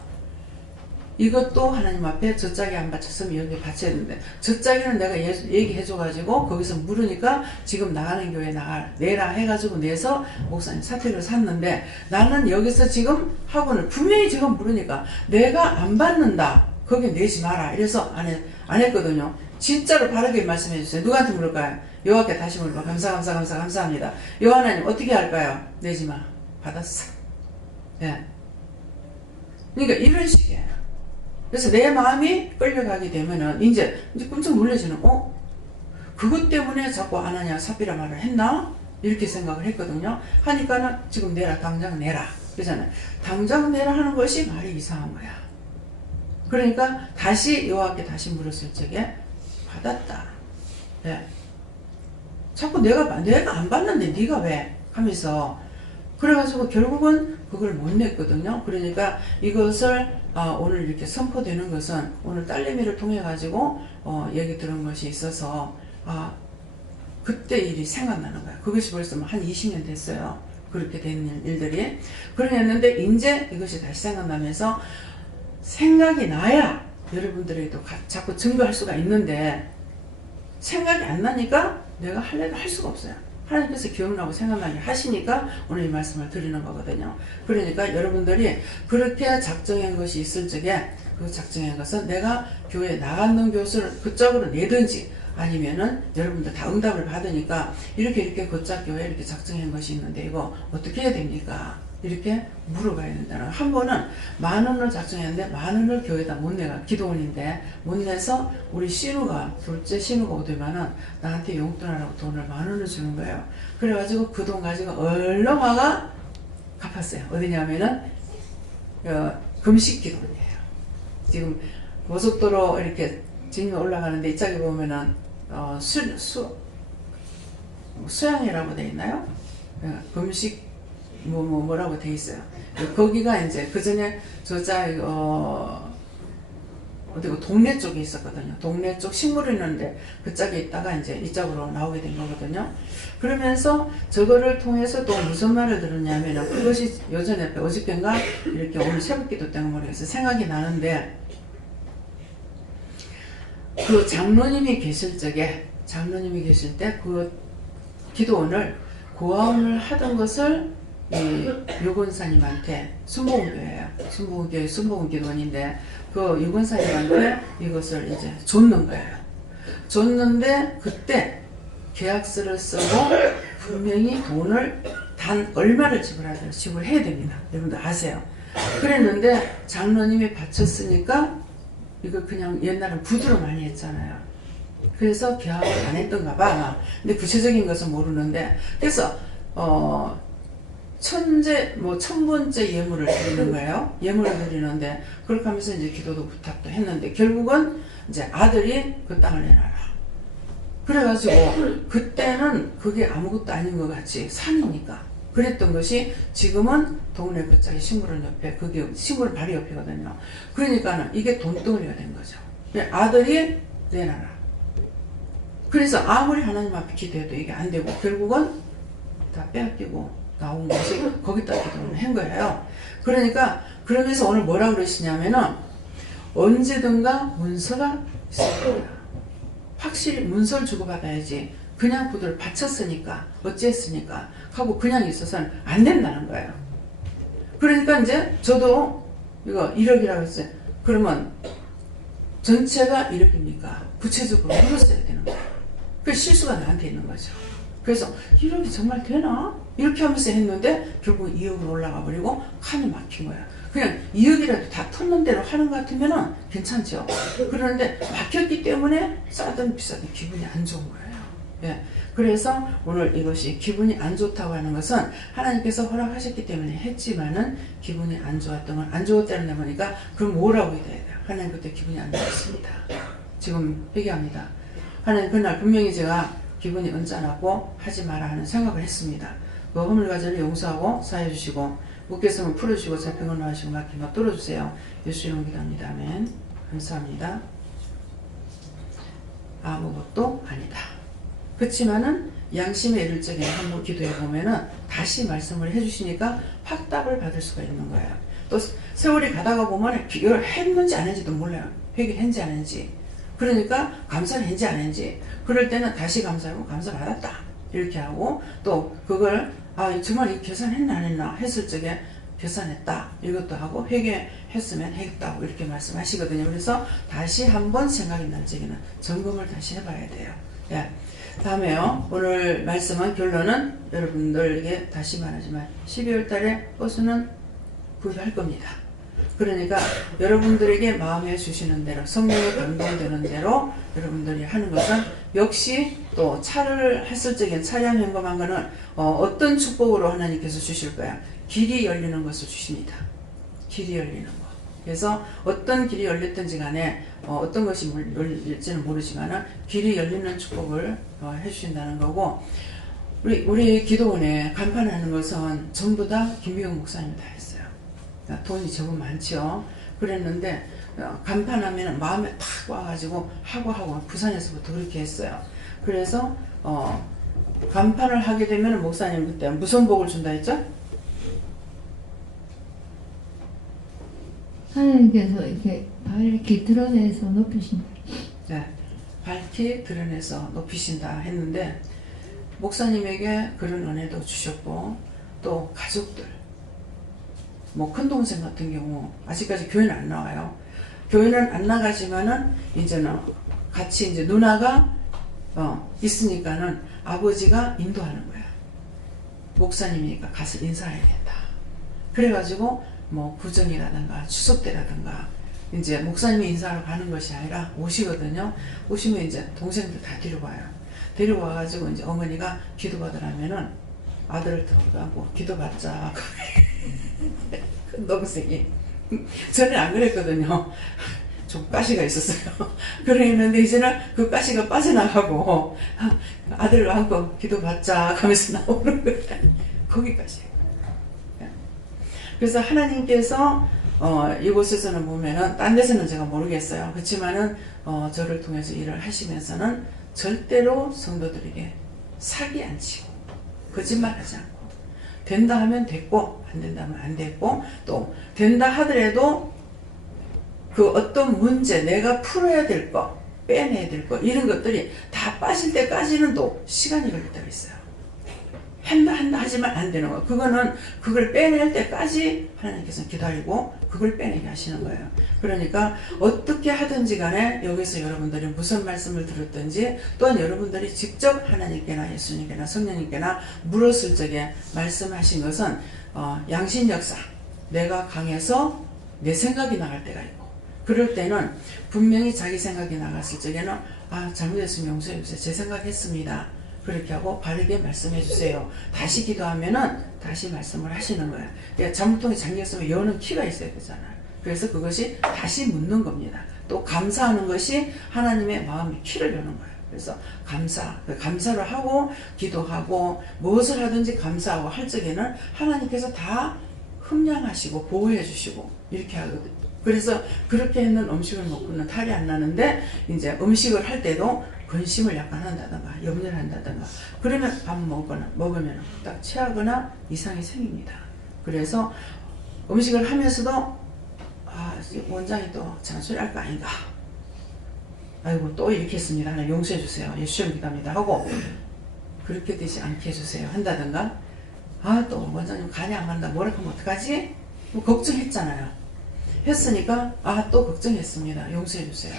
이것도 하나님 앞에 저 짝이 안 바쳤으면 여기 바쳐야 되는데 저 짝이는 내가 얘기해줘가지고 거기서 물으니까 지금 나가는 교회 내라 해가지고 내서 목사님 사택을 샀는데 나는 여기서 지금 학원을 분명히 지금 물으니까 내가 안 받는다. 거기 내지 마라. 이래서 안 했거든요. 진짜로 바르게 말씀해 주세요. 누구한테 물을까요? 여호와께 다시 물어봐. 감사합니다. 여호와 하나님 어떻게 할까요? 내지 마. 받았어. 예. 그러니까 이런 식이에요. 그래서 내 마음이 끌려가게 되면은 이제 끔찍 놀라지는 그것 때문에 자꾸 아나니아 삽비라 말을 했나? 이렇게 생각을 했거든요. 하니까는 지금 내라 당장 내라 그러잖아요. 당장 내라 하는 것이 말이 이상한 거야. 그러니까 다시 여호와께 다시 물었을 적에 받았다. 예. 자꾸 내가 안 받는데 네가 왜? 하면서 그래가지고 결국은 그걸 못 냈거든요. 그러니까 이것을 오늘 이렇게 선포되는 것은 오늘 딸내미를 통해 가지고 얘기 들은 것이 있어서 그때 일이 생각나는 거야. 그것이 벌써 한 20년 됐어요. 그렇게 된 일들이. 그랬는데 이제 이것이 다시 생각나면서 생각이 나야 여러분들에게도 자꾸 증거할 수가 있는데 생각이 안 나니까 내가 할래도 할 수가 없어요. 하나님께서 기억나고 생각나게 하시니까 오늘 이 말씀을 드리는 거거든요. 그러니까 여러분들이 그렇게 작정한 것이 있을 적에 그 작정한 것은 내가 교회에 나가는 교수를 그쪽으로 내든지 아니면은 여러분들 다 응답을 받으니까 이렇게 그쪽 교회에 이렇게 작정한 것이 있는데 이거 어떻게 해야 됩니까? 이렇게 물어봐야 된다는 거예요. 한 번은 10,000원을 작정했는데 10,000원을 교회에다 못 내가 기도원인데 못 내서 우리 둘째 신우가 오더만은 나한테 용돈하라고 돈을 10,000원을 주는 거예요. 그래가지고 그 돈 가지고 얼른 와가 갚았어요. 어디냐면은 금식 기도원이에요. 지금 고속도로 이렇게 지금 올라가는데 이쪽에 보면은 수양이라고 돼 있나요? 금식 뭐라고 돼 있어요. 거기가 이제 그 전에 저자 어디고 동네 쪽에 있었거든요. 동네 쪽 식물이 있는데 그 짝에 있다가 이제 이쪽으로 나오게 된 거거든요. 그러면서 저거를 통해서 또 무슨 말을 들었냐면 그것이 요전에 어저께인가 이렇게 오늘 새벽기도 때문에 모르겠어요. 생각이 나는데 그 장로님이 계실 적에 때 그 기도원을 고아원을 하던 것을 이 유권사님한테 순복음교회예요. 순복음교회 순복음 기도원인데 그 유권사님한테 이것을 이제 줬는 거예요. 줬는데 그때 계약서를 쓰고 분명히 돈을 단 얼마를 지불해야 됩니다. 여러분들 아세요. 그랬는데 장로님이 바쳤으니까 이거 그냥 옛날엔 구두로 많이 했잖아요. 그래서 계약을 안 했던가 봐 아마. 근데 구체적인 것은 모르는데 그래서 천번째 예물을 드리는 거예요. 예물을 드리는데 그렇게 하면서 이제 기도도 부탁도 했는데 결국은 이제 아들이 그 땅을 내놔라. 그래가지고 그때는 그게 아무것도 아닌 것 같이 산이니까 그랬던 것이 지금은 동네 끝자리 식물원 옆에 그게 식물원 바로 옆이거든요. 그러니까는 이게 돈덩어리가 된 거죠. 아들이 내놔라. 그래서 아무리 하나님 앞에 기도해도 이게 안 되고 결국은 다 빼앗기고 나온 것이 거기다 기도를 한 거예요. 그러니까 그러면서 오늘 뭐라 그러시냐면은 언제든가 문서가 있을 거야. 확실히 문서를 주고받아야지. 그냥 구두를 바쳤으니까 어찌했으니까 하고 그냥 있어서는 안 된다는 거예요. 그러니까 이제 저도 이거 1억이라고 했어요. 그러면 전체가 1억입니까? 구체적으로 물었어야 되는 거예요. 그 실수가 나한테 있는 거죠. 그래서 1억이 정말 되나? 이렇게 하면서 했는데 결국 2억으로 올라가 버리고 칸이 막힌 거야. 그냥 2억이라도 다 텄는 대로 하는 것 같으면 괜찮죠. 그런데 막혔기 때문에 싸든 비싸든 기분이 안 좋은 거예요. 예. 그래서 오늘 이것이 기분이 안 좋다고 하는 것은 하나님께서 허락하셨기 때문에 했지만은 기분이 안 좋았던 건 안 좋았다는 거니까 그럼 뭐라고 해야 돼요? 하나님 그때 기분이 안 좋았습니다. 지금 회개합니다. 하나님 그날 분명히 제가 기분이 언짢았고 하지 마라 하는 생각을 했습니다. 그 허물과제를 용서하고 사해 주시고 묵겠으면 풀어주시고 잡힌 걸 놓으시고 막힌 것 뚫어주세요. 예수 이름으로 기도합니다. 아멘. 감사합니다. 아무것도 아니다. 그렇지만은 양심에 이를 적에 한번 기도해 보면은 다시 말씀을 해주시니까 확답을 받을 수가 있는 거예요. 또 세월이 가다가 보면 이걸 했는지 안 했는지도 몰라요. 회개했는지 안 했는지. 그러니까 감사를 했는지 안 했는지. 그럴 때는 다시 감사하고 감사 받았다 이렇게 하고 또 그걸 정말 이 계산했나 안 했나 했을 적에 계산했다 이것도 하고 회개했으면 했다고 이렇게 말씀하시거든요. 그래서 다시 한번 생각이 날 적에는 점검을 다시 해봐야 돼요. 예. 다음에요. 오늘 말씀은 결론은 여러분들에게 다시 말하지만 12월 달에 버스는 구입할 겁니다. 그러니까 여러분들에게 마음에 주시는 대로 성령에 감동되는 대로 여러분들이 하는 것은 역시 또 차를 했을 적엔 차량 현금한 거는 어떤 축복으로 하나님께서 주실 거야. 길이 열리는 것을 주십니다. 길이 열리는 거. 그래서 어떤 길이 열렸든지 간에 어떤 것이 열릴지는 모르지만 길이 열리는 축복을 해주신다는 거고 우리 기도원에 간판하는 것은 전부 다 김미영 목사님이 다 했어요. 돈이 조금 많죠. 그랬는데 간판하면 마음에 탁 와가지고 하고 부산에서부터 그렇게 했어요. 그래서 간판을 하게 되면 목사님 그때 무슨 복을 준다 했죠? 하나님께서 이렇게 밝히 드러내서 높이신다. 네, 밝히 드러내서 높이신다 했는데 목사님에게 그런 은혜도 주셨고 또 가족들 뭐 큰동생 같은 경우 아직까지 교회는 안 나와요. 교회는 안 나가지만은 이제는 같이 이제 누나가 있으니까는 아버지가 인도하는 거야. 목사님이니까 가서 인사해야겠다. 그래가지고 뭐 구정이라든가 추석 때라든가 이제 목사님이 인사하러 가는 것이 아니라 오시거든요. 오시면 이제 동생들 다 데려와요. 데려와가지고 이제 어머니가 기도받으라면은 아들을 들어가고 기도받자. 큰 동생이 저는 안 그랬거든요. 좀 가시가 있었어요. 그랬는데 이제는 그 가시가 빠져나가고 아들을 안고 기도받자 하면서 나오는 거예요. 거기까지. 그래서 하나님께서 이곳에서는 보면은 딴 데서는 제가 모르겠어요. 그렇지만은 저를 통해서 일을 하시면서는 절대로 성도들에게 사기 안 치고 거짓말하지 않고 된다 하면 됐고 안 된다 하면 안 됐고 또 된다 하더라도 그 어떤 문제 내가 풀어야 될 거 빼내야 될 거 이런 것들이 다 빠질 때까지는 또 시간이 걸릴 때가 있어요. 한다 하지만 안 되는 거. 그거는 그걸 빼낼 때까지 하나님께서 기다리고 그걸 빼내게 하시는 거예요. 그러니까 어떻게 하든지 간에 여기서 여러분들이 무슨 말씀을 들었든지 또한 여러분들이 직접 하나님께나 예수님께나 성령님께나 물었을 적에 말씀하신 것은 양심 역사 내가 강해서 내 생각이 나갈 때가 있고 그럴 때는 분명히 자기 생각이 나갔을 적에는 잘못했으면 용서해 주세요. 제 생각했습니다. 그렇게 하고 바르게 말씀해 주세요. 다시 기도하면은 다시 말씀을 하시는 거예요. 그러니까 잘못통에 잠겼으면 여는 키가 있어야 되잖아요. 그래서 그것이 다시 묻는 겁니다. 또 감사하는 것이 하나님의 마음의 키를 여는 거예요. 그래서 감사를 하고 기도하고 무엇을 하든지 감사하고 할 적에는 하나님께서 다 흠량하시고 보호해 주시고 이렇게 하거든요. 그래서 그렇게 했는 음식을 먹고는 탈이 안 나는데 이제 음식을 할 때도 근심을 약간 한다든가 염려를 한다든가 그러면 밥 먹으면 딱 체하거나 이상이 생깁니다. 그래서 음식을 하면서도 원장이 또 잔소리 할 거 아닌가 아이고 또 이렇게 했습니다. 하나 용서해 주세요. 예수님 기도합니다 하고 그렇게 되지 않게 해주세요 한다든가 또 원장님 간이 안 간다 뭐라 하면 어떡하지? 뭐 걱정했잖아요. 했으니까 또 걱정했습니다. 용서해 주세요.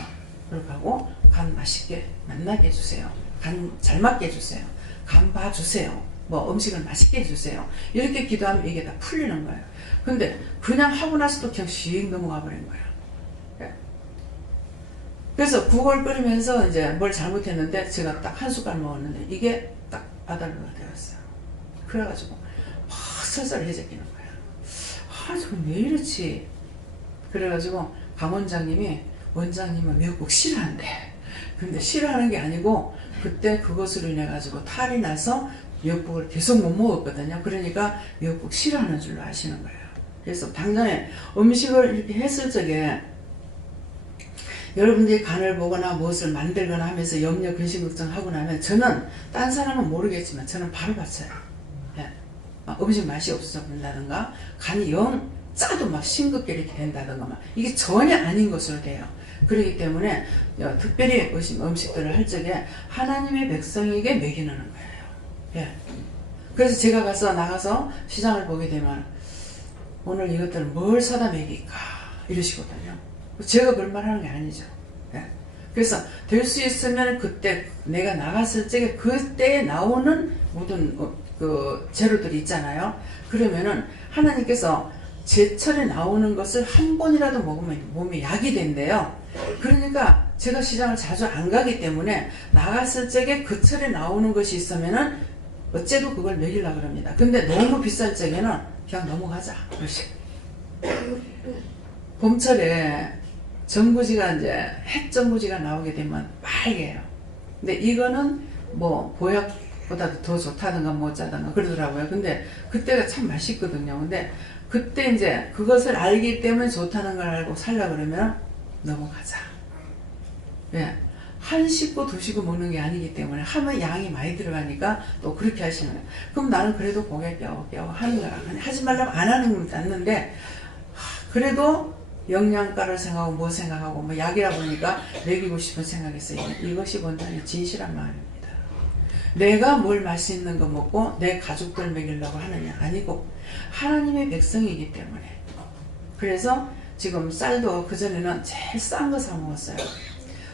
그렇게 하고 간 맛있게 만나게 해주세요. 간 잘 맞게 해주세요. 간 봐주세요. 뭐 음식을 맛있게 해주세요. 이렇게 기도하면 이게 다 풀리는 거예요. 근데 그냥 하고 나서도 그냥 씩 넘어가 버린 거예요. 그래서 국을 끓이면서 이제 뭘 잘못했는데 제가 딱 한 숟갈 먹었는데 이게 딱 아달로가 되었어요. 그래가지고 막 설설해지기는 거예요. 저건 왜 이렇지? 그래가지고 강 원장님이 원장님은 미역국 싫어한대. 근데 싫어하는 게 아니고 그때 그것으로 인해 가지고 탈이 나서 미역국을 계속 못 먹었거든요. 그러니까 미역국 싫어하는 줄로 아시는 거예요. 그래서 당장에 음식을 이렇게 했을 적에 여러분들이 간을 보거나 무엇을 만들거나 하면서 염려, 근심, 걱정하고 나면 저는 딴 사람은 모르겠지만 저는 바로 봤어요. 음식 맛이 없어서 그런다든가 간이 영 짜도 막 싱겁게 이렇게 된다든가 막 이게 전혀 아닌 것으로 돼요. 그렇기 때문에 특별히 음식들을 할 적에 하나님의 백성에게 먹이는 거예요. 그래서 제가 나가서 시장을 보게 되면 오늘 이것들을 뭘 사다 먹일까 이러시거든요. 제가 그런 말 하는 게 아니죠. 그래서 될 수 있으면 그때 내가 나갔을 적에 그때 나오는 모든 그 재료들이 있잖아요. 그러면은 하나님께서 제철에 나오는 것을 한 번이라도 먹으면 몸에 약이 된대요. 그러니까 제가 시장을 자주 안 가기 때문에 나갔을 적에 그 철에 나오는 것이 있으면은 어째도 그걸 먹이려고 그럽니다. 근데 너무 비쌀 적에는 그냥 넘어가자. 봄철에 전구지가 이제 햇전구지가 나오게 되면 빨개요. 근데 이거는 뭐 보약보다도 더 좋다든가 뭐 어쩌든가 그러더라고요. 근데 그때가 참 맛있거든요. 근데 그때 이제 그것을 알기 때문에 좋다는 걸 알고 살려고 그러면 넘어가자. 한 식구 두 식구 먹는 게 아니기 때문에 하면 양이 많이 들어가니까 또 그렇게 하시는 거예요. 그럼 나는 그래도 고개 껴 하는 거야. 하지 말라면 안 하는 건 않는데 그래도 영양가를 생각하고 뭐 생각하고 뭐 약이라 보니까 먹이고 싶은 생각이 있어요. 이것이 원장의 진실한 마음입니다. 내가 뭘 맛있는 거 먹고 내 가족들 먹이려고 하느냐 아니고 하나님의 백성이기 때문에. 그래서 지금 쌀도 그전에는 제일 싼 거 사 먹었어요.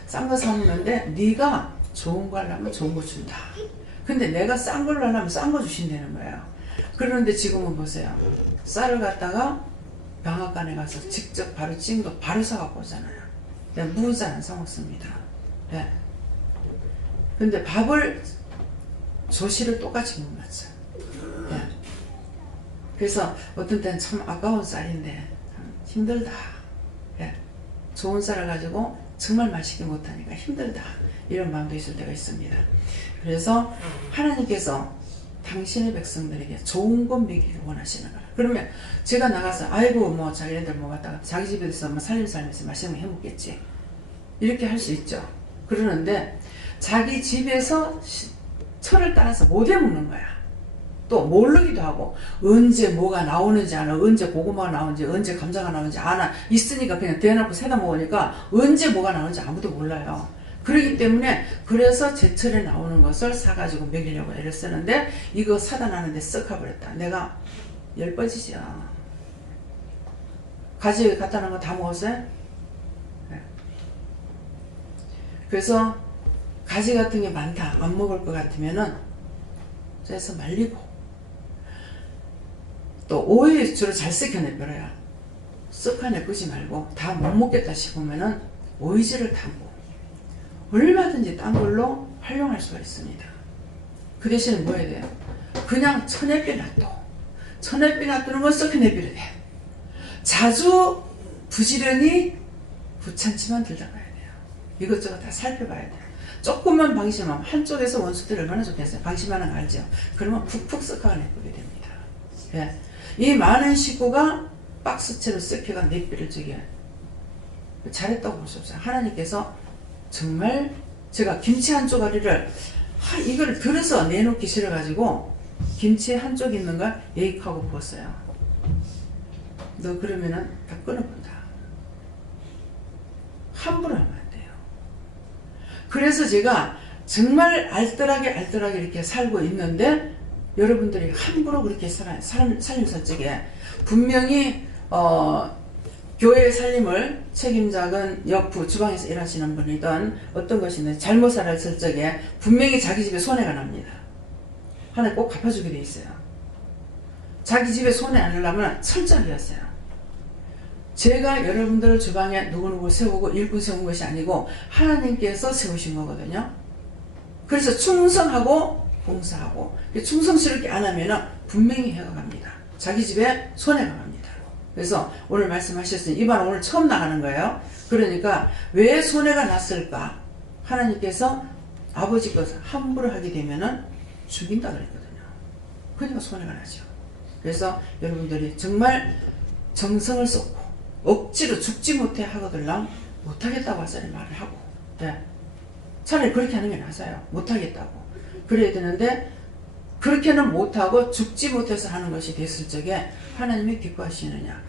싼 거 사 먹는데 네가 좋은 거 하려면 좋은 거 준다. 근데 내가 싼 걸로 하려면 싼 거 주신다는 거예요. 그런데 지금은 보세요. 쌀을 갖다가 방앗간에 가서 직접 바로 찐 거 바로 사갖고 오잖아요. 내가 묵은 쌀 안 사 먹습니다. 근데 밥을 조시를 똑같이 못 맞춰. 그래서 어떤 때는 참 아까운 쌀인데 힘들다. 좋은 쌀을 가지고 정말 맛있게 못하니까 힘들다. 이런 마음도 있을 때가 있습니다. 그래서 하나님께서 당신의 백성들에게 좋은 것 먹이길 원하시는 거라. 그러면 제가 나가서 아이고 뭐 자기네들 뭐 갔다가 자기 집에서 뭐 살면서 맛있는 거 해먹겠지 이렇게 할 수 있죠. 그러는데 자기 집에서 철을 따라서 못 해먹는 거야. 또 모르기도 하고 언제 뭐가 나오는지 아나, 언제 고구마가 나오는지 언제 감자가 나오는지 아나, 있으니까 그냥 대놓고 세다 먹으니까 언제 뭐가 나오는지 아무도 몰라요. 그렇기 때문에 그래서 제철에 나오는 것을 사가지고 먹이려고 애를 쓰는데 이거 사다 놨는데 썩 가버렸다. 내가 열번지죠. 가지 갖다 놓은 거 다 먹었어요? 네. 그래서 가지 같은 게 많다 안 먹을 것 같으면은 그래서 말리고 또 오이 주로 잘 썩혀내버려요. 썩어내보지 말고 다 못 먹겠다 싶으면은 오이지를 담고 얼마든지 딴 걸로 활용할 수가 있습니다. 그 대신에 뭐 해야 돼요? 그냥 천엽비 놔둬. 천엽비 놔두는 건 썩혀내버려야 돼. 자주 부지런히 부찬치만 들다가야 돼요. 이것저것 다 살펴봐야 돼요. 조금만 방심하면 한쪽에서 원수들이 얼마나 좋겠어요. 방심하는 거 알죠? 그러면 푹푹 썩어내보게 됩니다. 예. 이 많은 식구가 박스채로 썩혀가 내비를 저기 잘했다고 볼 수 없어요. 하나님께서 정말 제가 김치 한 쪼가리를 이걸 들어서 내놓기 싫어가지고 김치 한쪽 있는 걸 예익하고 부었어요. 너 그러면은 다 끊어본다. 함부로 하면 안 돼요. 그래서 제가 정말 알뜰하게 이렇게 살고 있는데 여러분들이 함부로 그렇게 살아요. 삶 설적에 분명히 교회의 살림을 책임자건 옆부 주방에서 일하시는 분이든 어떤 것이든 잘못 살았을 적에 분명히 자기 집에 손해가 납니다. 하나님 꼭 갚아주게 돼 있어요. 자기 집에 손해 안 나려면 철저하게 했어요. 제가 여러분들을 주방에 누구누구 세우고 일꾼 세운 것이 아니고 하나님께서 세우신 거거든요. 그래서 충성하고 봉사하고 충성스럽게 안 하면 분명히 해가 갑니다. 자기 집에 손해가 갑니다. 그래서 오늘 말씀하셨으니 이반 오늘 처음 나가는 거예요. 그러니까 왜 손해가 났을까? 하나님께서 아버지 것을 함부로 하게 되면은 죽인다 그랬거든요. 그러니까 손해가 나죠. 그래서 여러분들이 정말 정성을 쏟고 억지로 죽지 못해 하거들랑 못하겠다고 하자는 말을 하고, 네. 차라리 그렇게 하는 게 낫아요. 못하겠다고. 그래야 되는데 그렇게는 못하고 죽지 못해서 하는 것이 됐을 적에 하나님이 기뻐하시느냐?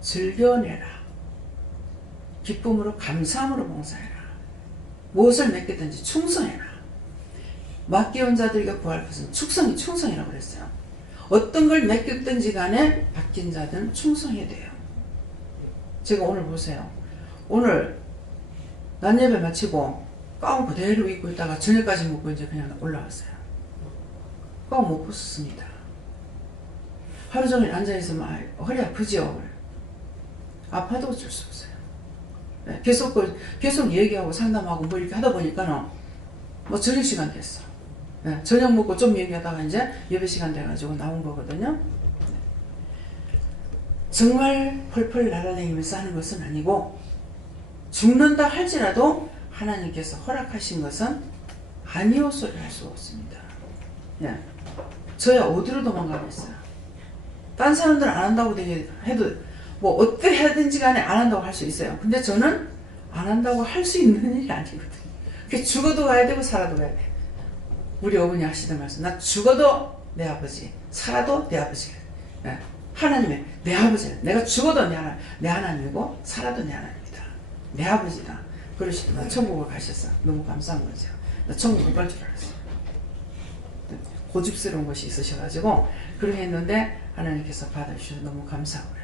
즐겨내라. 기쁨으로 감사함으로 봉사해라. 무엇을 맡기든지 충성해라. 맡겨온 자들에게 구할 것은 충성이 충성이라고 그랬어요. 어떤 걸 맡겼든지 간에 맡긴 자들은 충성해야 돼요. 제가 오늘 보세요. 오늘 낮 예배 마치고 가운 그대로 입고 있다가 저녁까지 먹고 이제 그냥 올라왔어요. 가운 못 벗었습니다. 하루 종일 앉아있으면 허리 아프죠? 아파도 어쩔 수 없어요. 네, 계속 얘기하고 상담하고 뭐 이렇게 하다 보니까는 뭐 저녁 시간 됐어. 네, 저녁 먹고 좀 얘기하다가 이제 예배 시간 돼가지고 나온 거거든요. 네. 정말 펄펄 날아다니면서 하는 것은 아니고 죽는다 할지라도 하나님께서 허락하신 것은 아니오 소리를 할 수 없습니다. 예. 저야 어디로 도망가겠어요. 딴 사람들은 안 한다고 해도 뭐 어떻게 하든지 간에 안 한다고 할 수 있어요. 근데 저는 안 한다고 할 수 있는 일이 아니거든요. 죽어도 가야 되고 살아도 가야 돼. 우리 어머니 하시던 말씀, 나 죽어도 내 아버지, 살아도 내 아버지. 예. 하나님의 내 아버지는 내가 죽어도 내 하나님이고 살아도 내 하나님이다. 내 아버지다. 그러시더만 천국을 가셨어. 너무 감사한 거죠. 나 천국 못 갈 줄 알았어. 고집스러운 것이 있으셔가지고 그렇게 했는데 하나님께서 받아주셔서 너무 감사하고요.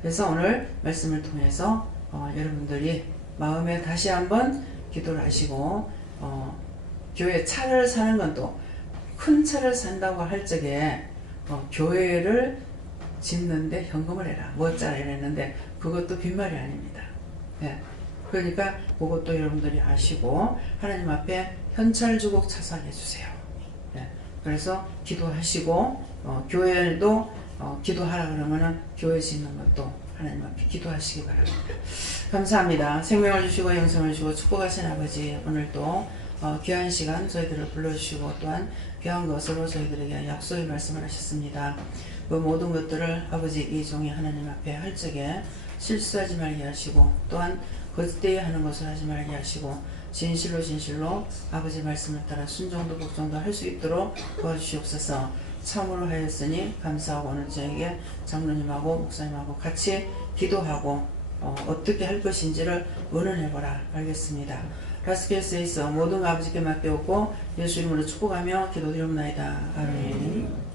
그래서 오늘 말씀을 통해서 여러분들이 마음에 다시 한번 기도를 하시고 교회 차를 사는 건 또 큰 차를 산다고 할 적에 교회를 짓는데 현금을 해라. 뭐짜라 이랬는데 그것도 빈말이 아닙니다. 네. 그러니까 그것도 여러분들이 아시고 하나님 앞에 현찰주곡 차사해 주세요. 네. 그래서 기도하시고 교회도 기도하라 그러면은 교회 짓는 것도 하나님 앞에 기도하시기 바랍니다. 감사합니다. 생명을 주시고 영생을 주시고 축복하신 아버지, 오늘도 귀한 시간 저희들을 불러주시고 또한 귀한 것으로 저희들에게 약속의 말씀을 하셨습니다. 그 모든 것들을 아버지 이 종이 하나님 앞에 할 적에 실수하지 말게 하시고 또한 그때에 하는 것을 하지 말게 하시고 진실로 아버지 말씀을 따라 순종도 복종도 할 수 있도록 도와주시옵소서. 참으로 하였으니 감사하고 오늘 저에게 장로님하고 목사님하고 같이 기도하고 어떻게 할 것인지를 의논해보라. 알겠습니다. 라스베이스에서 모든 아버지께 맡겨오고 예수 이름으로 축복하며 기도드리옵나이다. 아멘.